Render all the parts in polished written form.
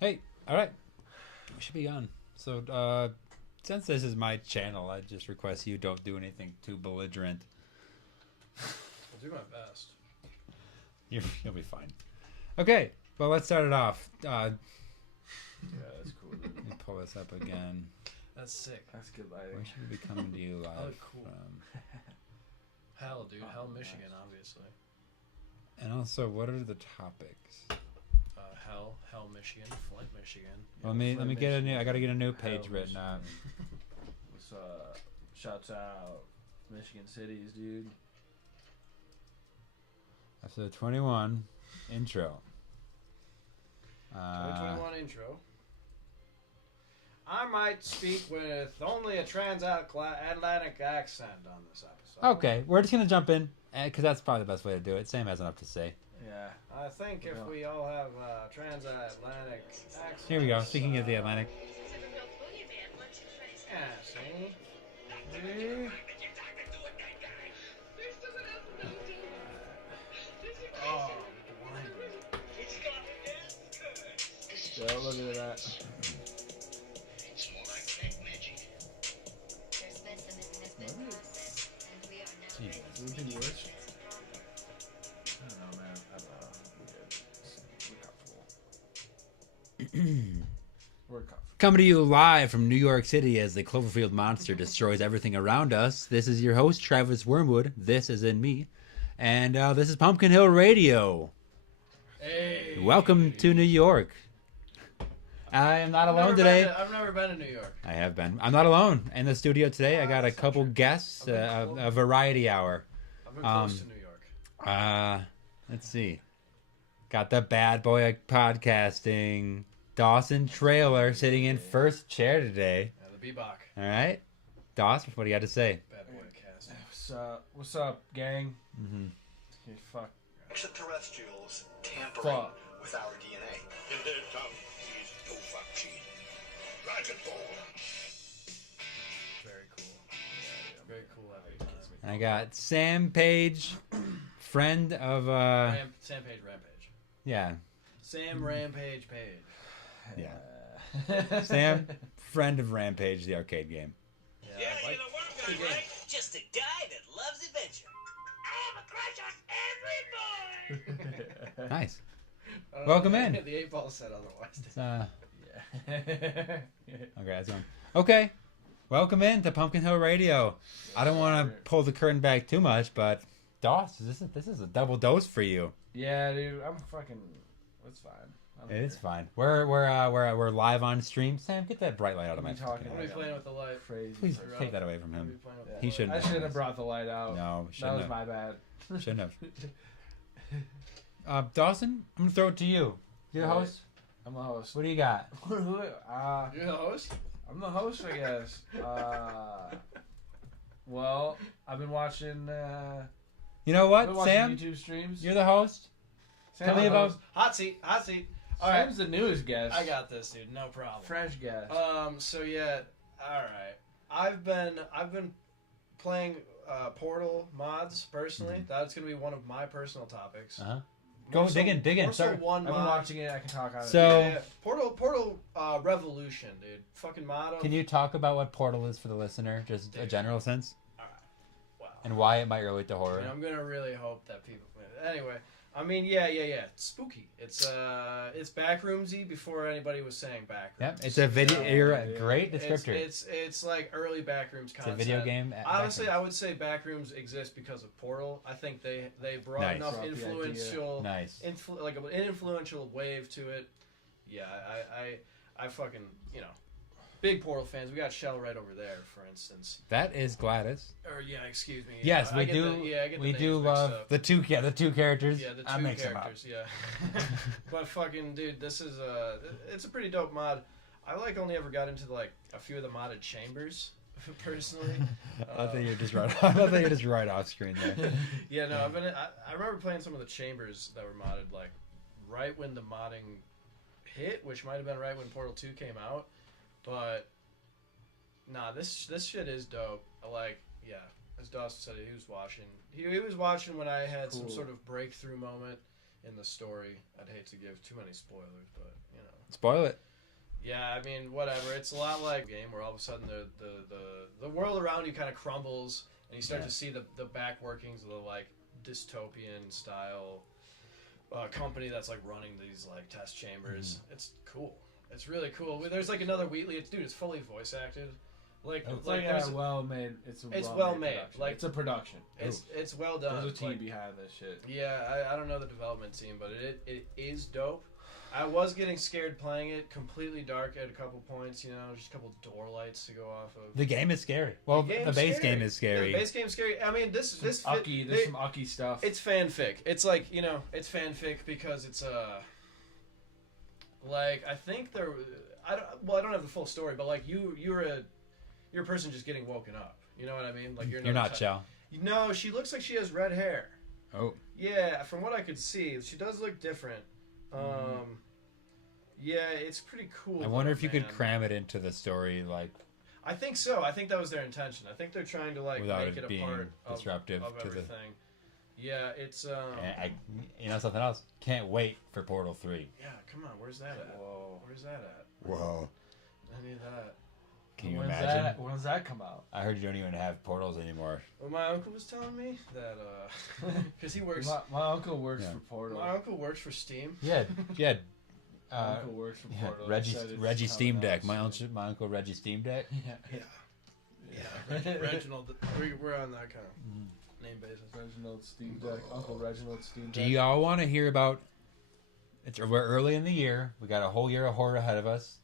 Hey, all right, we should be on. So, since this is my channel, I just request you don't do anything too belligerent. I'll do my best. You'll be fine. Okay, well, let's start it off. Yeah, that's cool. Let me pull this up again. That's sick. That's good Where lighting. should we be coming to you live Oh, cool. from? Hell, dude. Oh, Hell, nice. Michigan, obviously. And also, what are the topics? Hell, Michigan. Flint, Michigan. Well, let me get a new. I gotta get a new page Hell, written up. What's shouts out Michigan Cities, dude. Episode 21, intro. 2021 intro. I might speak with only a transatlantic accent on this episode. Okay, we're just gonna jump in because that's probably the best way to do it. Sam has enough to say. Yeah. I think if we all have transatlantic accents. Here we go. Speaking of the Atlantic. Yeah, see? Oh, blinded. Yeah, look at that. Jesus. Anything worse? I don't know, man. We're comfortable. We're comfortable. Coming to you live from New York City as the Cloverfield monster destroys everything around us. This is your host, Travis Wormwood. This is in me. And this is Pumpkin Hill Radio. Hey. Welcome to New York. I am not alone today. I've never been to New York. I have been. I'm not alone in the studio today. I got a couple guests, a variety hour. I've been close to New York. Let's see. Got the bad boy of podcasting, Dawson Trailer, sitting in first chair today. Yeah, the Bebop. All right, Dawson, what do you got to say? Bad boy cast. What's up, gang? Mm-hmm. Okay, fuck. Extraterrestrials tampering Fuck. with our DNA. In their tongue is Dovahkiin, Dragonborn. Very cool. Very cool. And I got Sam Page, friend of Sam Page Rampage. yeah, Sam Rampage Page. yeah, Sam, friend of Rampage, the arcade game. Yeah, I like one good game. Just a guy that loves adventure. I have a crush on every boy. Nice. I don't know Welcome if in. The 8 Ball said otherwise. It's, Yeah. okay, that's one. Okay, welcome in to Pumpkin Hill Radio. I don't want to pull the curtain back too much, but Dawson, this is a double dose for you. Yeah, dude. I'm fucking. It's fine. I'm It is here. fine. We're live on stream. Sam, get that bright light out of my What are you talking fucking What are we head. playing with the light? Crazy. Please What take that away from What are we him. playing with Yeah. the He light? shouldn't I have shouldn't done have this. brought the light out. No, that shouldn't was have. my bad. Shouldn't have. Dawson, I'm gonna throw it to you. You're the Right. host. I'm the host. What do you got? You're the host? I'm the host, I guess. Well, I've been watching. You know I've been what, watching Sam? YouTube streams. You're the host. Sam's tell me the about- host. Hot seat. Hot seat. All right. Sam's the newest guest. I got this, dude. No problem. fresh guest. So yeah, all right. I've been playing Portal mods personally. That's gonna be one of my personal topics. Uh-huh. Go More so- dig in. more so Sorry. one I've been mod. watching it. I can talk on it. So- Yeah, Portal Revolution, dude. Fucking motto. Can you talk about what Portal is for the listener, just a general sense, Wow. and why it might relate to I horror? mean, I'm gonna really hope that people. Anyway, I mean, yeah. It's spooky. It's backroomsy before anybody was saying backrooms. Yep, it's a video. You're a yeah. great descriptor. It's like early backrooms It's a concept. video game. Honestly, Backrooms. I would say backrooms exist because of Portal. I think they brought Nice. enough Brought the influential, Nice. like an influential wave to it. Yeah, I fucking big Portal fans. We got Shell right over there, for instance. That is Gladys. Or yeah, excuse me. Yes, I we get do. I get the We names do mixed love up. the two characters. Yeah, the I two mix them up. characters. Yeah, but fucking dude, this is it's a pretty dope mod. I only ever got into like a few of the modded chambers, personally. I think you're just right. I think you're just right off screen there. Yeah, no, I remember playing some of the chambers that were modded like right when the modding hit, which might have been right when Portal 2 came out. But nah, this shit is dope. Yeah, as Dawson said, he was watching. He was watching when I had some Cool. sort of breakthrough moment in the story. I'd hate to give too many spoilers, but you know. Spoil it. Yeah, I mean, whatever. It's a lot like a game where all of a sudden the world around you kind of crumbles, and you start to see the back workings of the like dystopian style company that's like running these like test chambers. It's cool. It's really cool. There's like another Wheatley. It's fully voice acted. Like It's like like there's a well made. It's well made. production. Like it's a production. it's well done. There's a team Like, behind this shit. yeah, I don't know the development team, but it is dope. I was getting scared playing it. Completely dark at a couple points, you know, just a couple door lights to go off of. The game is scary. Well, the game's base scary. game is scary. Yeah, the base game's scary. I mean, this There's some Ucky stuff. It's fanfic. It's like, you know, it's fanfic because it's like I think I don't have the full story, but like you're a person just getting woken up. You know what I mean? Like You're not Shell. No, she looks like she has red hair. Oh. Yeah, from what I could see, she does look different. Yeah, it's pretty cool. I wonder if you could man. cram it into the story, like, I think so. I think that was their intention. I think they're trying to like without make it it a being part disruptive of to the. everything. Yeah, it's You know something else? Can't wait for Portal 3. yeah. Come on, where's that at? Whoa. Where's that at? Whoa. I need that. Can you When's imagine? that? When does that come out? I heard you don't even have portals anymore. Well, my uncle was telling me that because he works. My uncle works Yeah. for Portal. My uncle works for Steam. Yeah, yeah. My uncle works for Portal. He Reggie said it's Reggie coming Steam out Deck. soon. My uncle Reggie Steam Deck. Yeah. Yeah, Reginald. We're on that kind of name basis. Reginald Steam Deck. Uncle Reginald Steam Do Deck. y'all want to hear about? We're early in the year. We got a whole year of horror ahead of us.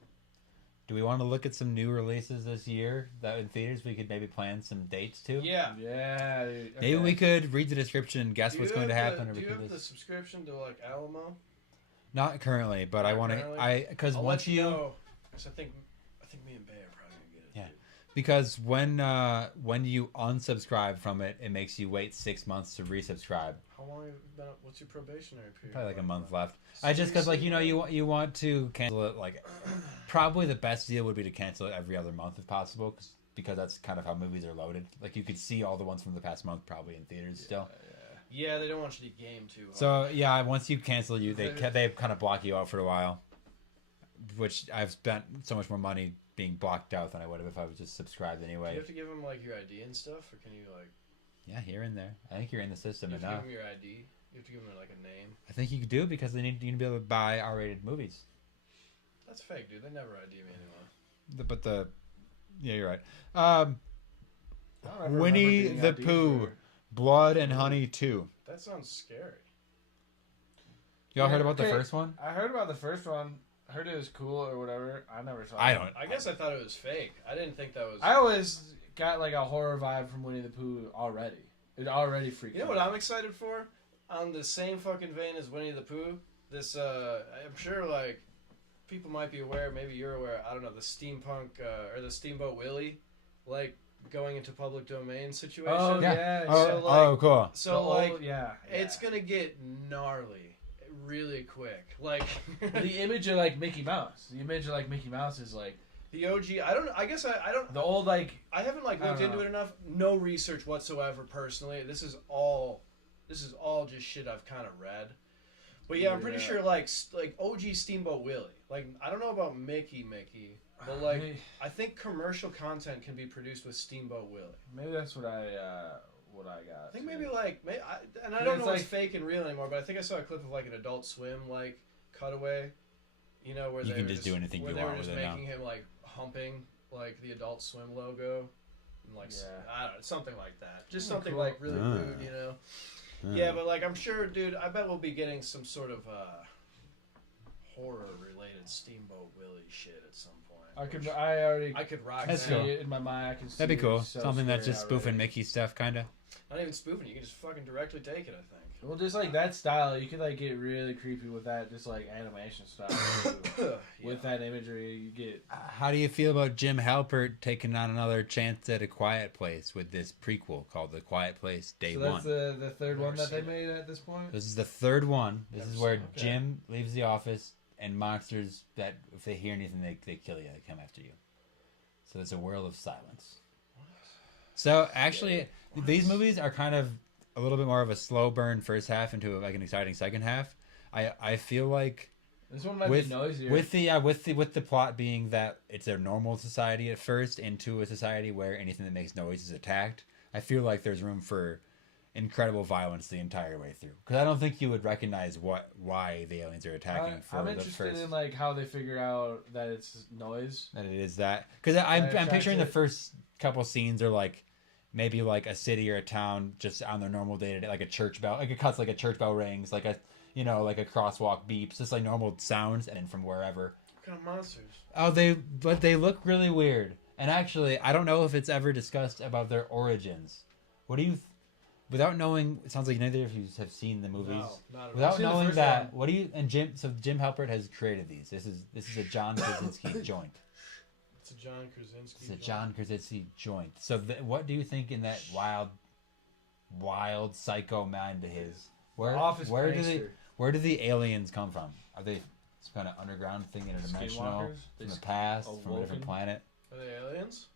Do we want to look at some new releases this year that in theaters we could maybe plan some dates to? Yeah. Yeah. Dude. Maybe Okay. we could read the description and guess Do what's you going to have happen. the- Or we Do you could have the just subscription to like Alamo? not currently, but Not I want to. currently? Because I'll once let you you know. 'Cause I think me and Bay are probably gonna get it. Yeah. Too. because when you unsubscribe from it, it makes you wait 6 months to resubscribe. How long have you been? What's your probationary period? Probably like a month left. I just because like you want to cancel it like probably the best deal would be to cancel it every other month if possible because that's kind of how movies are loaded. Like you could see all the ones from the past month probably in theaters still. Yeah, they don't want you to game too hard. So yeah, once you cancel they kind of block you out for a while, which I've spent so much more money being blocked out than I would have if I was just subscribed Do anyway. you have to give them like your ID and stuff, or can you like? Yeah, here and there. I think you're in the system You have to enough. give them your ID. You have to give them like a name. I think you could do because you need to be able to buy R-rated movies. That's fake, dude. They never ID me anymore. Yeah, you're right. I don't ever remember Winnie being the ID'd Pooh, for- Blood and Honey 2. That sounds scary. Y'all heard about the Okay, first one? I heard about the first one. I heard it was cool or whatever. I never saw it. I don't. I guess I thought it was fake. I didn't think that was. I always got like a horror vibe from Winnie the Pooh already. It already freaked You know me what out. I'm excited for? On the same fucking vein as Winnie the Pooh, this I'm sure like people might be aware, maybe you're aware. I don't know the steampunk or the Steamboat Willie, like going into public domain situation. Oh Yeah. yeah. Oh, So, like- oh, cool. So The like old- yeah, it's gonna get gnarly, really quick. Like the image of like Mickey Mouse. The image of like Mickey Mouse is like the OG. I guess I don't. the old like. I haven't like I looked don't into know. it enough. No research whatsoever personally. This is all just shit I've kind of read. But yeah, I'm pretty Yeah. sure like OG Steamboat Willie. Like I don't know about Mickey, but like I think commercial content can be produced with Steamboat Willie. Maybe that's what I got. I think maybe like and I Yeah, don't it's know what's like- fake and real anymore. But I think I saw a clip of like an Adult Swim like cutaway. You know where You they can were just do anything where you they want were just with it now. making him like humping like the Adult Swim logo. And like Yeah. I don't know, something like that. Just Oh, something cool. like really Ah. rude, you know. Yeah, but like I'm sure, dude. I bet we'll be getting some sort of horror-related Steamboat Willie shit at some point. which I could rock That's that. cool. see it in my mind. I can see That'd be it. cool. It's so Something that's scary just spoofing already. Mickey stuff, kind of. Not even spoofing. You can just fucking directly take it. I think. Well, just like that style, you could like get really creepy with that, just like animation style. too. With that imagery, you get. How do you feel about Jim Halpert taking on another chance at A Quiet Place with this prequel called The Quiet Place Day So One? that's the third Never one that they seen it. made at this point. This is the third one. This Never is where seen it. Jim leaves the office and monsters that if they hear anything they kill you. They come after you. So it's a world of silence. So actually, these movies are kind of a little bit more of a slow burn first half into like an exciting second half. I feel like This one might with be noisier. with the plot being that it's a normal society at first into a society where anything that makes noise is attacked. I feel like there's room for incredible violence the entire way through, because I don't think you would recognize why the aliens are attacking I'm the interested first. in like how they figure out that it's noise. That it is that, because I'm attracts picturing the it. first couple scenes are like maybe like a city or a town just on their normal day to day, like a church bell, like it cuts, like a church bell rings, like a like a crosswalk beeps, just like normal sounds, and then from wherever. What kind of monsters? Oh, but they look really weird. And actually, I don't know if it's ever discussed about their origins. What do you, without knowing? It sounds like neither of you have seen the movies. No, not at all. Without I've seen the knowing first that, one. what do you and Jim? So Jim Halpert has created these. This is a John Krasinski joint. It's a John Krasinski. It's a John Krasinski joint. So what do you think in that wild psycho mind of his? Office where prankster. do the aliens come from? Are they some kind of underground thing, interdimensional, Skinwalkers? from the past, from a awoken? different planet? Are they aliens?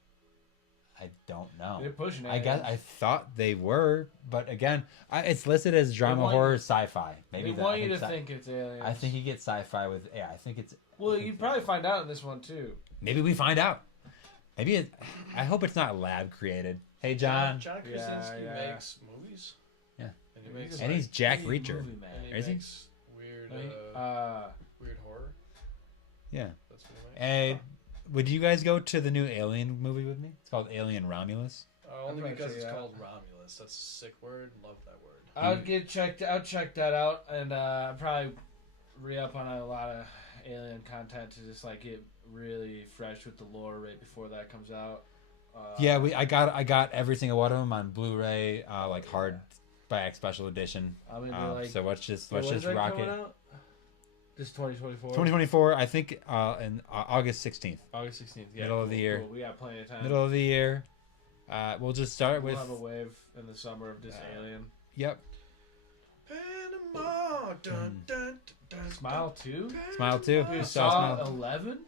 I don't know. They're pushing I guess aliens. I thought they were, but again, it's listed as drama, want- horror, sci-fi. Maybe They I want you think to sci- think it's aliens. I think you get sci-fi with. Yeah, I think it's. Well, you probably find out in this one too. Maybe we find out. Maybe I hope it's not lab created. Hey, John. John Yeah, Krasinski yeah. makes movies. Yeah. And he makes And he's Jack Movie Reacher. man. and he Is he? makes weird Uh, weird horror. Yeah. That's what he makes. Hey, would you guys go to the new Alien movie with me? It's called Alien Romulus. Only I'd because check it's it out. called Romulus. That's a sick word. Love that word. I'll check that out, and probably re-up on a lot of alien content to just like get really fresh with the lore right before that comes out. Yeah, I got every single one of them on Blu-ray, like hardback special edition. I'm into like. So let's just when is that rock coming it. out? This 2024. 2024, I think, in August 16th, August 16th. Yeah, Middle of the year. Cool. We got plenty of time. middle of the year. We'll just start We'll with. have a wave in the summer of this alien. Yep. Panama. Dun, dun, dun, Smile 2? Smile 2. We Saw saw Smile. 11?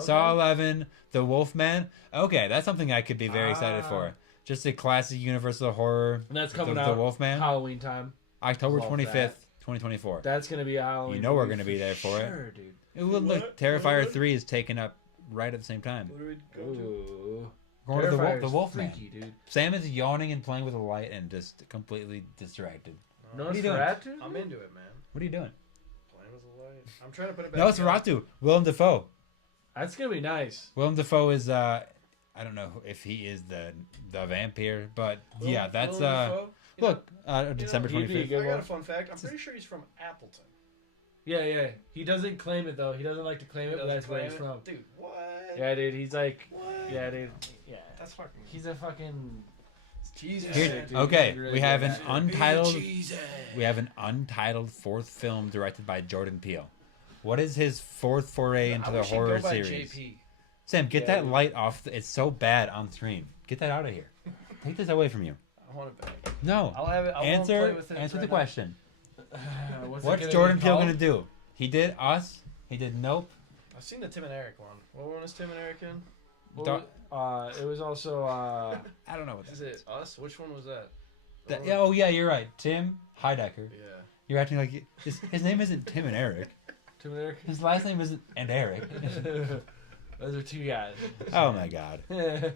Saw 11. The Wolfman. Okay, that's something I could be very excited for. Just a classic Universal horror. And that's coming the out Wolfman. Halloween time. October Love 25th, that. 2024. That's going to be a Halloween. You know we're movie gonna be for there for it. sure, dude. It will look. What? Terrifier What? 3 is taken up right at the same time. What do we go to? Ooh. Going to the Terrifier's Wolfman. freaky, dude. Sam is yawning and playing with a light and just completely distracted. What are you doing? Nosferatu? I'm into it, man. What are you doing? Playing with the light. I'm trying to put it back. No, together. Nosferatu. Willem Dafoe. That's going to be nice. Willem Dafoe is I don't know if he is the vampire, but yeah, that's Willem Dafoe? You know, look, December he'd be 25th. good. I got a fun fact. I'm pretty sure he's from Appleton. Yeah. He doesn't claim it, though. He doesn't like to claim it, but Doesn't that's where claim he's it. from. Dude, what? Yeah, dude. He's like... What? Yeah, dude. Yeah. That's fucking. He's a fucking... Jesus. Here, dude, okay, he's really we have good an at it. untitled. Jesus. We have an untitled fourth film directed by Jordan Peele. What is his fourth foray into I the wish he'd horror go by series? JP. Sam, get Yeah, that dude. light off. It's so bad on screen. Get that out of here. Take this away from you. I want it back. No. I'll have it. I'll play Answer with it the right now. question. What's it What's gonna Jordan be Peele called? gonna do? He did Us. He did Nope. I've seen the Tim and Eric one. What one is Tim and Eric in? It was also... I don't know what Is that it is. Us? Which one was that? The one- Yeah, oh yeah, you're right. Tim Heidecker. Yeah. You're acting like his name isn't Tim and Eric. Tim and Eric? His last name isn't and Eric. Those are two guys. Oh my God.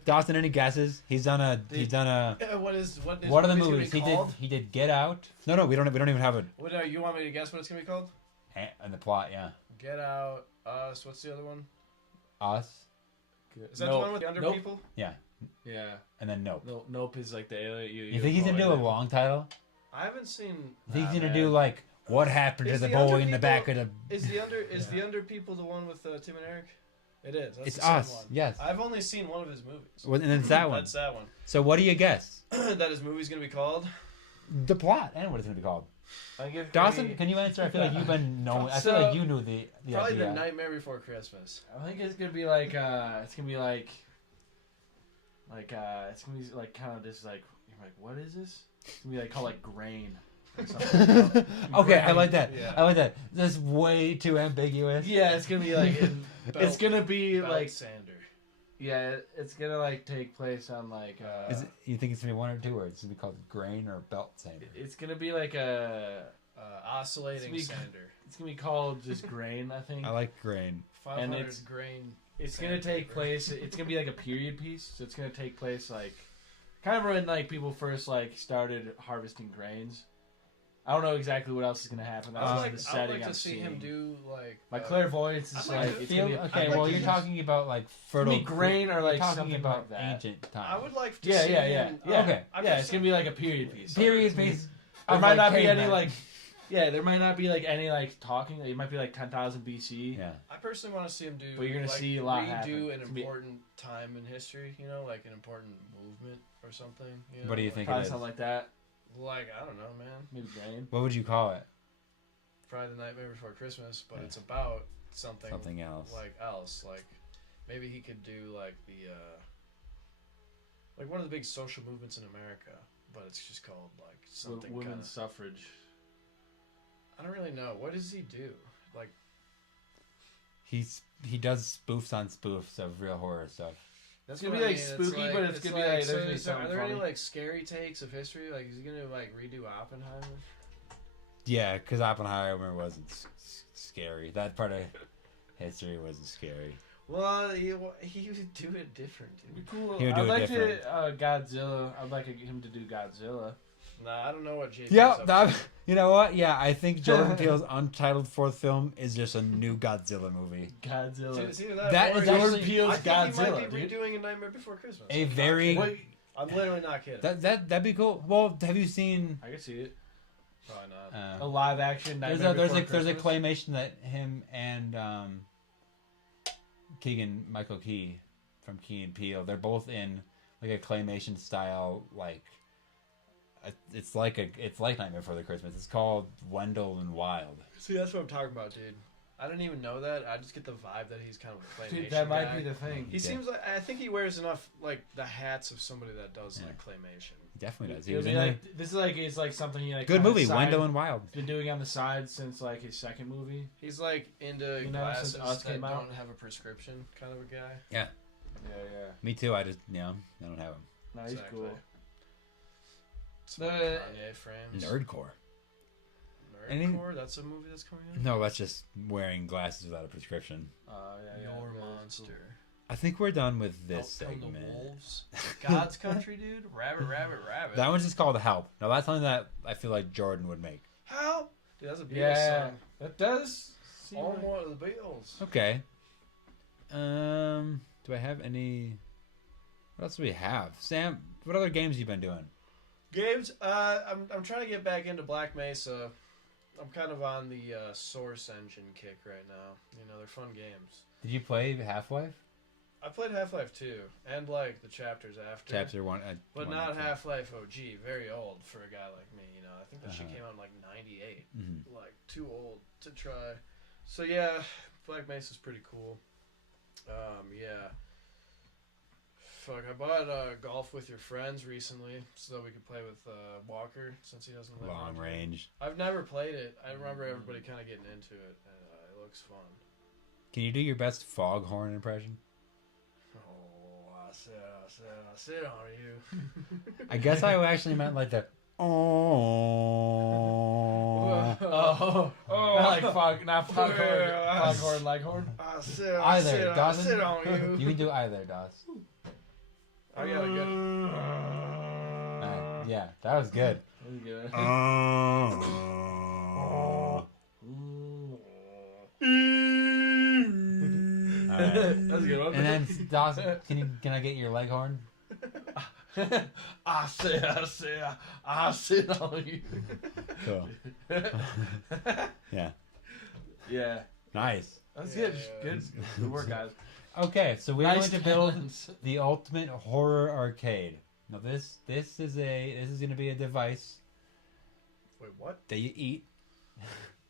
Dawson, any guesses? He's done a. Yeah, what is What are the movie's gonna movies be he did? called? He did Get Out. No, we don't even have a What you want me to guess what it's gonna be called? and the plot. Yeah, Get Out, Us. What's the other one? Us. Is that the one with the under Nope. people? Yeah, Yeah. and then Nope. No, Nope is like the alien. You think he's gonna do a long title? I haven't seen. You think he's Nah, gonna man. do like what happened to Is the the boy Under in the back of People- the? Is the under people the one with Tim and Eric? It is. That's It's the same Us. One. Yes. I've only seen one of his movies. Well, and then it's that one. That's that one. So what do you guess? That his movie's gonna be called. The plot and what it's gonna be called. I give Dawson, can you answer? I feel like you've been knowing. I feel So- like you knew the Probably idea. the Nightmare Before Christmas. I think it's gonna be like it's gonna be like it's gonna be like kind of this like you're like what is this? It's gonna be like called like Grain. Or something. Okay, I like that. Yeah. I like that. That's way too ambiguous. Yeah, it's gonna be like it's gonna be Belt like Sander. yeah, it's gonna like take place on like Is it, you think it's gonna be one or two words? It's gonna be called grain or belt sander? it's gonna be like a Oscillating It's Sander. It's gonna be called just Grain, I think. I like Grain. 500 it's- grain. It's gonna take place. It's gonna be like a period piece. So it's gonna take place like, kind of when like people first like started harvesting grains. I don't know exactly what else is gonna happen. That's I just would the like setting to I'm see seeing. him do like My clairvoyance is I'd like like to it's gonna be a, Okay, I'd like well, to you're just- talking about like it's fertile gonna be grain or like you're talking something about like that. ancient times. I would like to Yeah, see yeah, him. yeah, yeah. Okay. I'm Yeah, just it's gonna be like a period piece. Period based. There of, might like, not be any cavemen. like. Yeah, there might not be like any like talking. It might be like 10,000 BC. Yeah. I personally want to see him do. But you're gonna like, see a lot redo happen. an It's gonna be- important time in history. You know, like an important movement or something. You know? What do you like, think Probably it is? something like that. Like I don't know, man. Maybe grain. What would you call it? Probably the Nightmare Before Christmas, but Yeah. it's about something Else. Like maybe he could do like the like one of the big social movements in America, but it's just called like something Women's kind of. suffrage. I don't really know. What does he do? Like He does spoofs on spoofs of real horror stuff. that's It's gonna what be, I like, mean. spooky, but it's gonna be, like, there's gonna be so are something there any funny. like scary takes of history? Like is he gonna like redo Oppenheimer? Yeah, because Oppenheimer wasn't scary. That part of history wasn't scary. Well, he would do it different, It'd be dude. cool. He would do I'd it like different. to Godzilla. I'd like him to do Godzilla. Nah, I don't know what JP. Yeah, you know what? Yeah, I think Jordan Peele's untitled fourth film is just a new Godzilla movie. Godzilla. It's either that, That or is he's- Jordan Peele's I think he Godzilla, might be dude. redoing A Nightmare Before Christmas. A I'm not very kidding. I'm literally not kidding. that'd be cool. Well, have you seen? I can see it. Probably not. A live action. There's Nightmare a Before there's a Christmas. claymation that him and Michael Key from Key and Peele, they're both in like a claymation style like it's like Nightmare Before the Christmas. It's called Wendell and Wild. See, that's what I'm talking about, dude. I don't even know that. I just get the vibe that he's kind of a claymation Dude, that might guy. be the thing. He seems like I think he wears enough like the hats of somebody that does Yeah. like claymation. He definitely does. He It'll was be in like, this is like it's like something he like good kinda movie, side- Wendell and Wild. been doing on the side since like his second movie. He's like into You know, glasses since Us that came out. don't have a prescription, kind of a guy. Yeah, Me too. I don't have him. No, he's Exactly. cool. Some The- Kanye frames. Nerdcore. Any- Nerdcore. That's a movie that's coming out. No, that's just wearing glasses without a prescription. Yeah, Your that is monster. I think we're done with this Out come the segment. wolves. God's country, dude. Rabbit, rabbit, rabbit. That one's just called Help. Now that's something that I feel like Jordan would make. Help, dude. That's a cool. Beatles Yeah, song. that does. seem All like- one of the Beatles. Okay. Do I have any? What else do we have? Sam, what other games have you been doing? Games. I'm trying to get back into Black Mesa. I'm kind of on the Source Engine kick right now. You know, they're fun games. Did you play Half-Life? I played Half-Life 2 and like the chapters after. Chapter 1. But one not and two. Half-Life OG. Very old for a guy like me. You know, I think that shit Uh-huh. came out in like '98. Mhm. Like too old to try. So yeah, Black Mesa's pretty cool. Yeah. Fuck, I bought Golf with Your Friends recently so that we could play with Walker since he doesn't live Long around here. range. I've never played it. I remember everybody kind of getting into it, and it looks fun. Can you do your best Foghorn impression? Oh, I said on you. I guess I actually meant like the. Oh. Oh, not like fog, not foghorn, Yeah. foghorn, leghorn. I said Either, Dawson. said on you. You can do either, Doss. I got a good. Yeah, that was good. There you go. Alright. That's a good one. And then Dawson, can I get your leghorn? I said on you. Cool. Yeah. Yeah, Nice. that's Yeah, good. yeah, Good. Good work, guys. Okay, so we're Nice going to build balance. the ultimate horror arcade. Now this is going to be a device Wait, what? that you eat.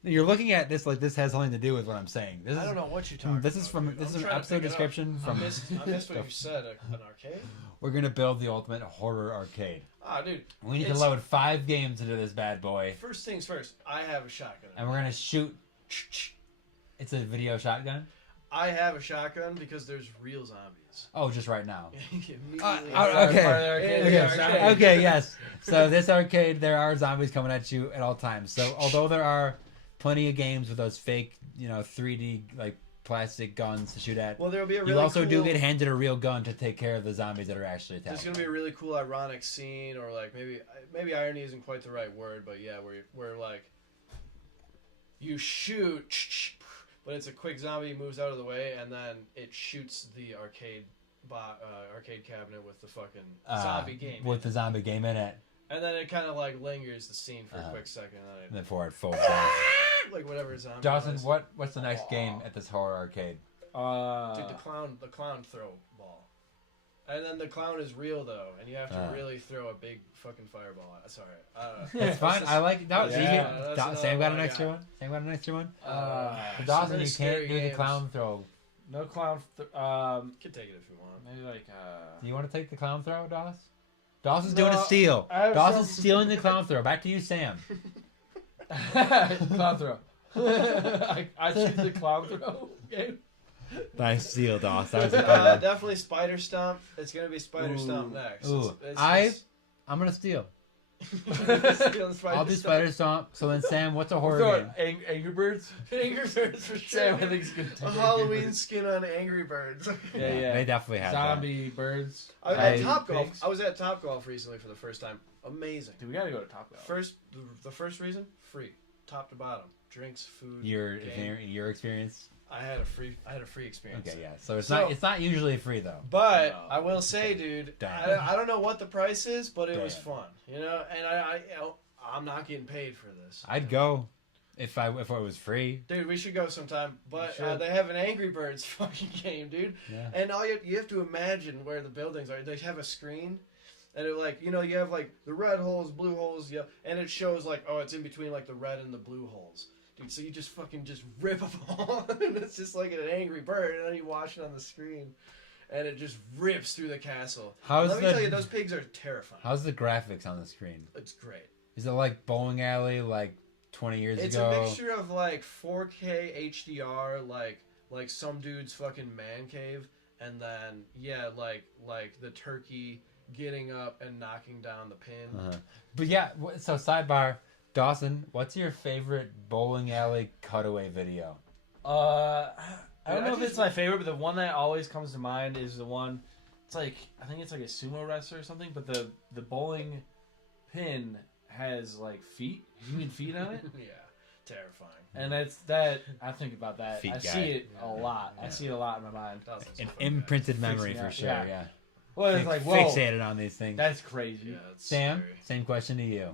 You're looking at this like this has something to do with what I'm saying. This I is don't know what you're talking about. this is from dude. this I'm is an trying to episode pick it up. description I from. missed what you said. An arcade? We're gonna build the ultimate horror arcade. Ah, dude. We need to It's- load 5 games into this bad boy, First things first. I have a shotgun. and we're gonna shoot. It's a video shotgun. I have a shotgun because there's real zombies. Oh, just right now. Immediately. Okay. Okay, yes. So this arcade, there are zombies coming at you at all times. So although there are plenty of games with those fake, 3D like plastic guns to shoot at, Well, there'll be a really you also do cool- get handed a real gun to take care of the zombies that are actually attacking. There's gonna be a really cool, ironic scene, or like maybe irony isn't quite the right word, but yeah, where like you shoot, but it's a quick zombie moves out of the way, and then it shoots the arcade cabinet with the fucking zombie game with the zombie game in it, and then it kind of like lingers the scene for a quick second, and then before it folds out. like whatever zombie. Dawson, was. what's the next game at this horror arcade? Dude, the clown throw ball. And then the clown is real though, and you have to really throw a big fucking fireball. Sorry, It's fine. I like that. Yeah, Sam got an extra one. Sam got an extra one. For Dawson, really you scary can't do the games. clown throw. No clown. You can take it if you want. Maybe like. Do you want to take the clown throw, Dawson? Dawson's doing a No, steal. I have Dawson's some- stealing the clown throw. Back to you, Sam. Clown throw. I choose the clown throw game. Nice steal, Dawson. That was a good one. Definitely Spider Stomp. It's gonna be Spider Stomp next. Ooh, It's I'm gonna steal. stealing Spider I'll do Stomp. Spider Stomp. So then, Sam, what's a horror Throw game? Angry Birds. Angry Birds for sure. Sam, I think it's gonna A take Halloween skin on Angry Birds. Yeah. They definitely have Zombie birds. I was at I- Top Golf. pigs. I was at Top Golf recently for the first time. Amazing. Dude, we gotta go to Top Golf. The first reason, free, top to bottom, drinks, food. that. game. Your experience. I had a free experience. Okay, yeah. So So- it's not usually free though. But No. I will say, dude, Damn. I don't know what the price is, but it was Damn. fun, and I'm not getting paid for this. I'd go if it was free. Dude, we should go sometime. But should. they have an Angry Birds fucking game, dude. Yeah. And all you have to imagine where the buildings are. They have a screen, and it like you have like the red holes, blue holes, yeah, and it shows like it's in between like the red and the blue holes. Dude, so you just fucking rip them all, and it's just like an Angry Bird, and then you watch it on the screen, and it just rips through the castle. Let me tell you, those pigs are terrifying. How's the graphics on the screen? It's great. Is it like Bowling Alley, like 20 years It's ago? a mixture of like 4K HDR, like some dude's fucking man cave, and then like the turkey getting up and knocking down the pin. Uh-huh. But yeah, so sidebar, Dawson, what's your favorite Bowling Alley cutaway video? I don't I know if just- it's my favorite, but the one that always comes to mind is the one. It's like I think it's like a sumo wrestler or something, but the bowling pin has like feet, human feet on it, Yeah, terrifying. and I think about that. Feet I guy. see it a lot. Yeah. I see it a lot in my mind. That's An so fucking imprinted Freaks memory me for out. sure, Yeah. yeah. Well, it's like whoa, Fixated on these things. that's crazy. bad. Yeah, it's Sam, scary. same question to you.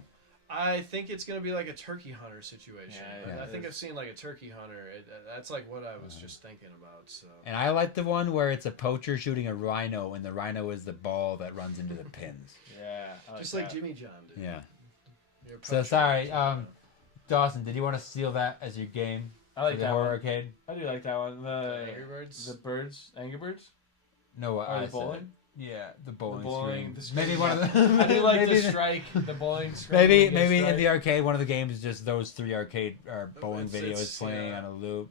I think it's gonna be like a turkey hunter situation. Yeah, I think it I've seen like a turkey hunter. That's like what I was just thinking about. So And I like the one where it's a poacher shooting a rhino, and the rhino is the ball that runs into the pins. Yeah, I just that. like Jimmy John did. Yeah. You're a So poacher. sorry, Dawson, did you want to steal that as your game? I like for the that horror one. arcade? I do like that one. The Angry Birds? the birds, Angry Birds, No, what or I the said. bowling. Yeah, the bowling, bowling, the screen. screen, Maybe one of yeah. the. I do like maybe the strike, the bowling. Maybe screen, in strike. the arcade, one of the games is just those three arcade or bowling It's- videos it's, playing yeah. on a loop.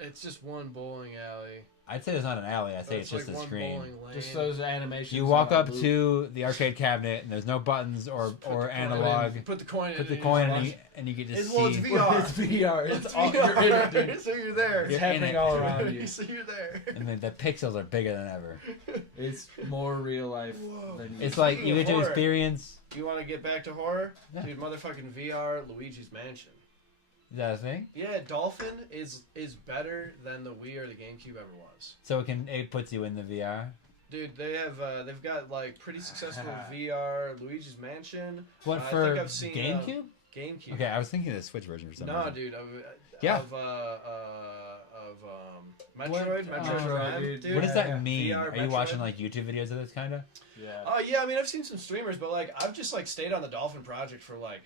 It's just one bowling alley. I'd say it's not an alley. I'd say it's like just a one screen. bowling lane. Just those animations. You walk on a up loop. to the arcade cabinet, and there's no buttons or Put the coin analog. in, Put the coin in. Put the and coin, you and just you get to It's- see. well, it's VR. It's VR. It's It's all, you're in it, dude. VR, so you're there. It's You're in happening it. all around you. So you're there. and the pixels are bigger than ever. It's more real life Whoa. than It's like you get to Horror. experience. You want to get back to horror? Yeah. Dude, motherfucking VR Luigi's Mansion. Is that a thing? Yeah, Dolphin is better than the Wii or the GameCube ever was. So it puts you in the VR. Dude, they've got like pretty successful VR Luigi's Mansion. What I for think I've seen, GameCube? GameCube. Okay, I was thinking of the Switch version for some No, reason. dude. Yeah. Of Metroid. What- Metroid Prime, dude. dude. What does that Yeah. mean? VR Are you Metroid? watching like YouTube videos of this kind of? yeah. Yeah, I mean, I've seen some streamers, but like, I've just like stayed on the Dolphin project for like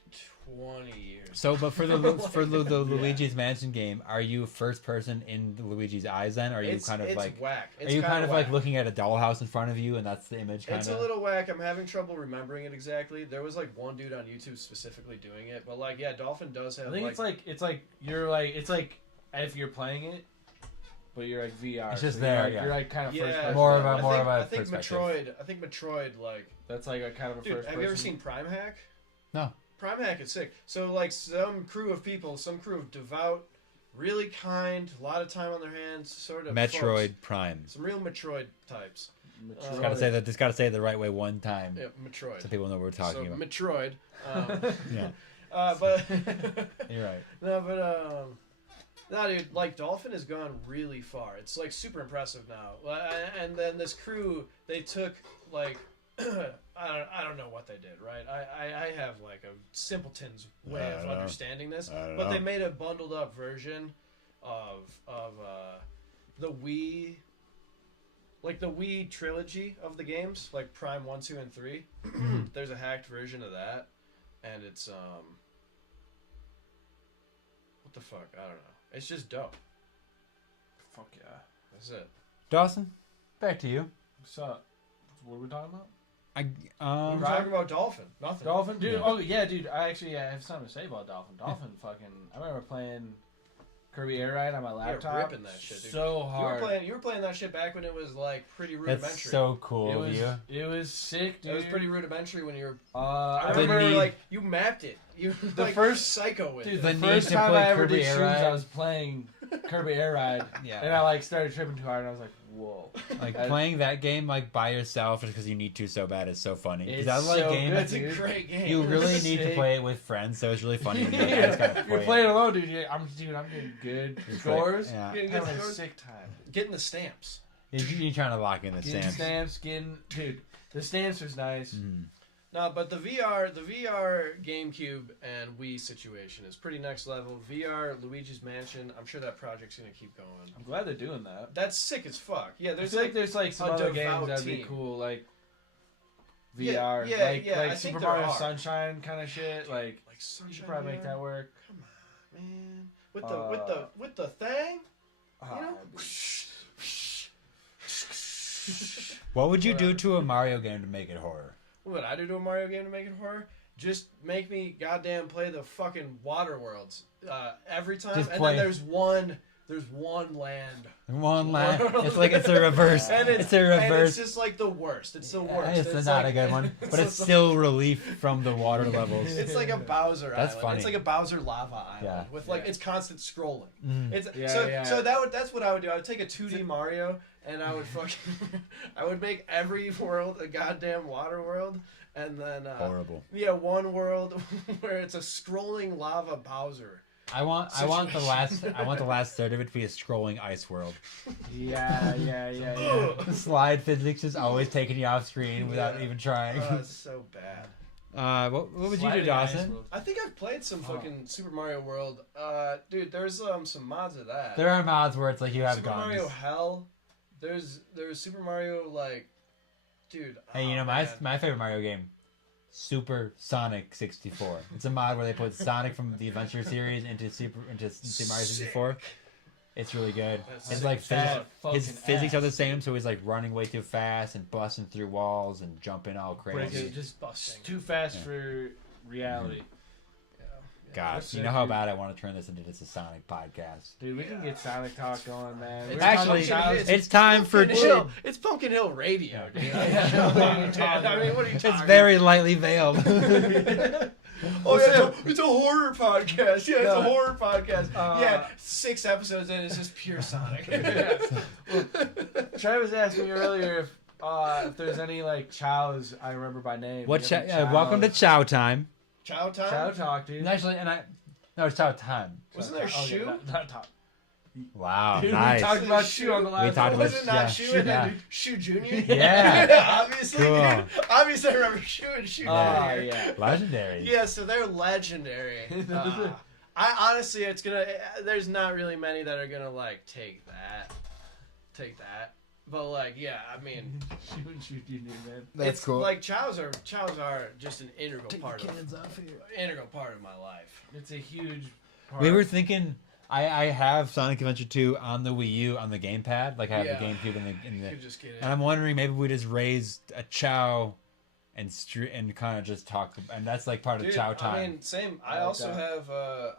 20 years. So, but for the Luigi's Mansion game, are you first person in the Luigi's eyes? Then, or are you it's kind of like? whack. Are you kind of like looking at a dollhouse in front of you, and that's the image? Kind It's of. a little whack. I'm having trouble remembering it exactly. There was like one dude on YouTube specifically doing it, but like, yeah, Dolphin does have. I think it's like you're like it's like if you're playing it, but you're like VR. It's just so there, You're, like, yeah. you're like kind of Yeah, first person. More of a- I more think, of a I think perspective. Metroid. I think Metroid, like, That's like a kind of a dude, first have person. you ever seen Prime Hack? No. Prime Hack is sick. So like some crew of people, some crew of devout, really kind, a lot of time on their hands, sort of Metroid folks. Prime. Some real Metroid types. Metroid. Just gotta say that. Just gotta say it the right way one time, Yeah, Metroid. so people know what we're talking so about. Metroid. Yeah, But you're right. no, but no, dude, like Dolphin has gone really far. It's like super impressive now. And then this crew, they took like I don't know what they did, right? I have like a simpleton's way I of don't know. understanding this, I don't but they know. made a bundled up version of the Wii, like the Wii trilogy of the games, like Prime 1, 2, and 3. There's a hacked version of that, and it's what the fuck? I don't know. It's just dope. Fuck yeah. That's it. Dawson, back to you. What's up? What are we talking about? We're talking about Dolphin. Nothing. Dolphin, dude. Yeah. Oh yeah, dude. I actually have something to say about Dolphin. Dolphin, fucking. I remember playing Kirby Air Ride on my laptop. ripping that shit, dude. So hard. You were playing that shit back when it was like pretty rudimentary. That's so cool It of was. you. It was sick, dude. It was pretty rudimentary when you were. I I The remember need- like you mapped it. You The like first- psycho with Dude, it. the need first to time play I ever Kirby did Air shrooms, Ride. I was playing Kirby Air Ride, Yeah. and I like started tripping too hard, and I was like, "Whoa!" Like I- playing that game like by yourself just because you need to so bad is so funny. It's Because I like so games good, That's a dude. great game. you really It's need to sick. play it with friends, so it's really funny when you Yeah, guys gotta you're play playing it. alone, dude. I'm getting good It's scores. like- yeah. Getting good Having a scores. sick time. Getting the stamps. You're trying to lock in the Getting stamps. stamps, dude. The stamps was nice. Mm. No, but the VR GameCube and Wii situation is pretty next level. VR Luigi's Mansion. I'm sure that project's gonna keep going. I'm glad they're doing that. That's sick as fuck. Yeah, I there's feel like there's like some a other devout games that'd be team. cool, like Yeah, VR, yeah, like yeah, I think Super there Mario are. Sunshine kind of shit. Like like you Sunshine should probably make VR. that work. Come on, man. With the thing. You know? What would you do to a Mario game to make it horror? What would I do to a Mario game to make it horror? Just make me goddamn play the fucking Water Worlds every time, Just and play. then there's one land, One last. It's like it's a reverse. and It's a and reverse. it's just like the worst. It's the worst. It's not like, a good one, but it's just still relief from the water levels. It's like a Bowser That's island. funny. It's like a Bowser lava island Yeah. with like Yeah. it's constant scrolling. Mm. It's Yeah, so yeah. so that's what I would do. I would take a 2D Mario and I would fucking I would make every world a goddamn water world, and then Horrible. yeah, one world where it's a scrolling lava Bowser. I want the last third of it to be a scrolling ice world. Yeah. The slide physics is always taking you off screen without Yeah. even trying. Oh, it's so bad. What would you do, Sliding ice Dawson? world. I think I've played some fucking Super Mario World. Dude, there's some mods of that. There are mods where it's like you have Super guns. Mario Hell. There's Super Mario like, dude. Hey, you oh, know man. my favorite Mario game, Super Sonic 64. It's a mod where they put Sonic from the Adventure series into Super Mario 64. It's really good. That's It's sick. like Bad his fucking physics are the ass. same, so he's like running way too fast and busting through walls and jumping all Break crazy. it, just Busting. too fast Yeah. for reality. God, That's you sick, know how dude. bad I want to turn this into just a Sonic podcast. Dude, we can get Sonic Talk going, man. It's Actually, Pumpkin- it's time for Pumpkin Hill. It's Pumpkin Hill Radio, dude. I mean, what are you talking It's very lightly veiled. Oh yeah, it's a horror podcast. Yeah, it's No. a horror podcast. Uh, yeah, 6 episodes in, it's just pure Sonic. Travis asked me earlier if there's any like chows I remember by name. What? Do you have any Welcome to chows? Chow Time. Chow time. Chow Talk, dude. And actually, no, it's Chow Time. Wasn't there Oh, yeah, Shoe? not Talk. Wow, Dude, nice. we talked about Shoe on the last We talked one. about- Was it not yeah, Shoe Shoe, and then yeah. Shoe Junior? Yeah. Obviously, Cool. dude. Obviously, I remember Shoe and Shoe Oh, Junior. yeah. Legendary. Yeah, so they're legendary. I honestly, it's gonna. There's not really many that are gonna like take that. But like, yeah, I mean, Shoe and Shoe Junior, man. That's it's cool. like chows are just an integral part of my life. It's a huge part. We were thinking. I have Sonic Adventure 2 on the Wii U on the gamepad. Like I have Yeah. the GameCube in You the. could just get it. And I'm wondering maybe we just raise a Chow, and kind of just talk. And that's like part of Dude, Chow Time. I mean, same. I like also that. have.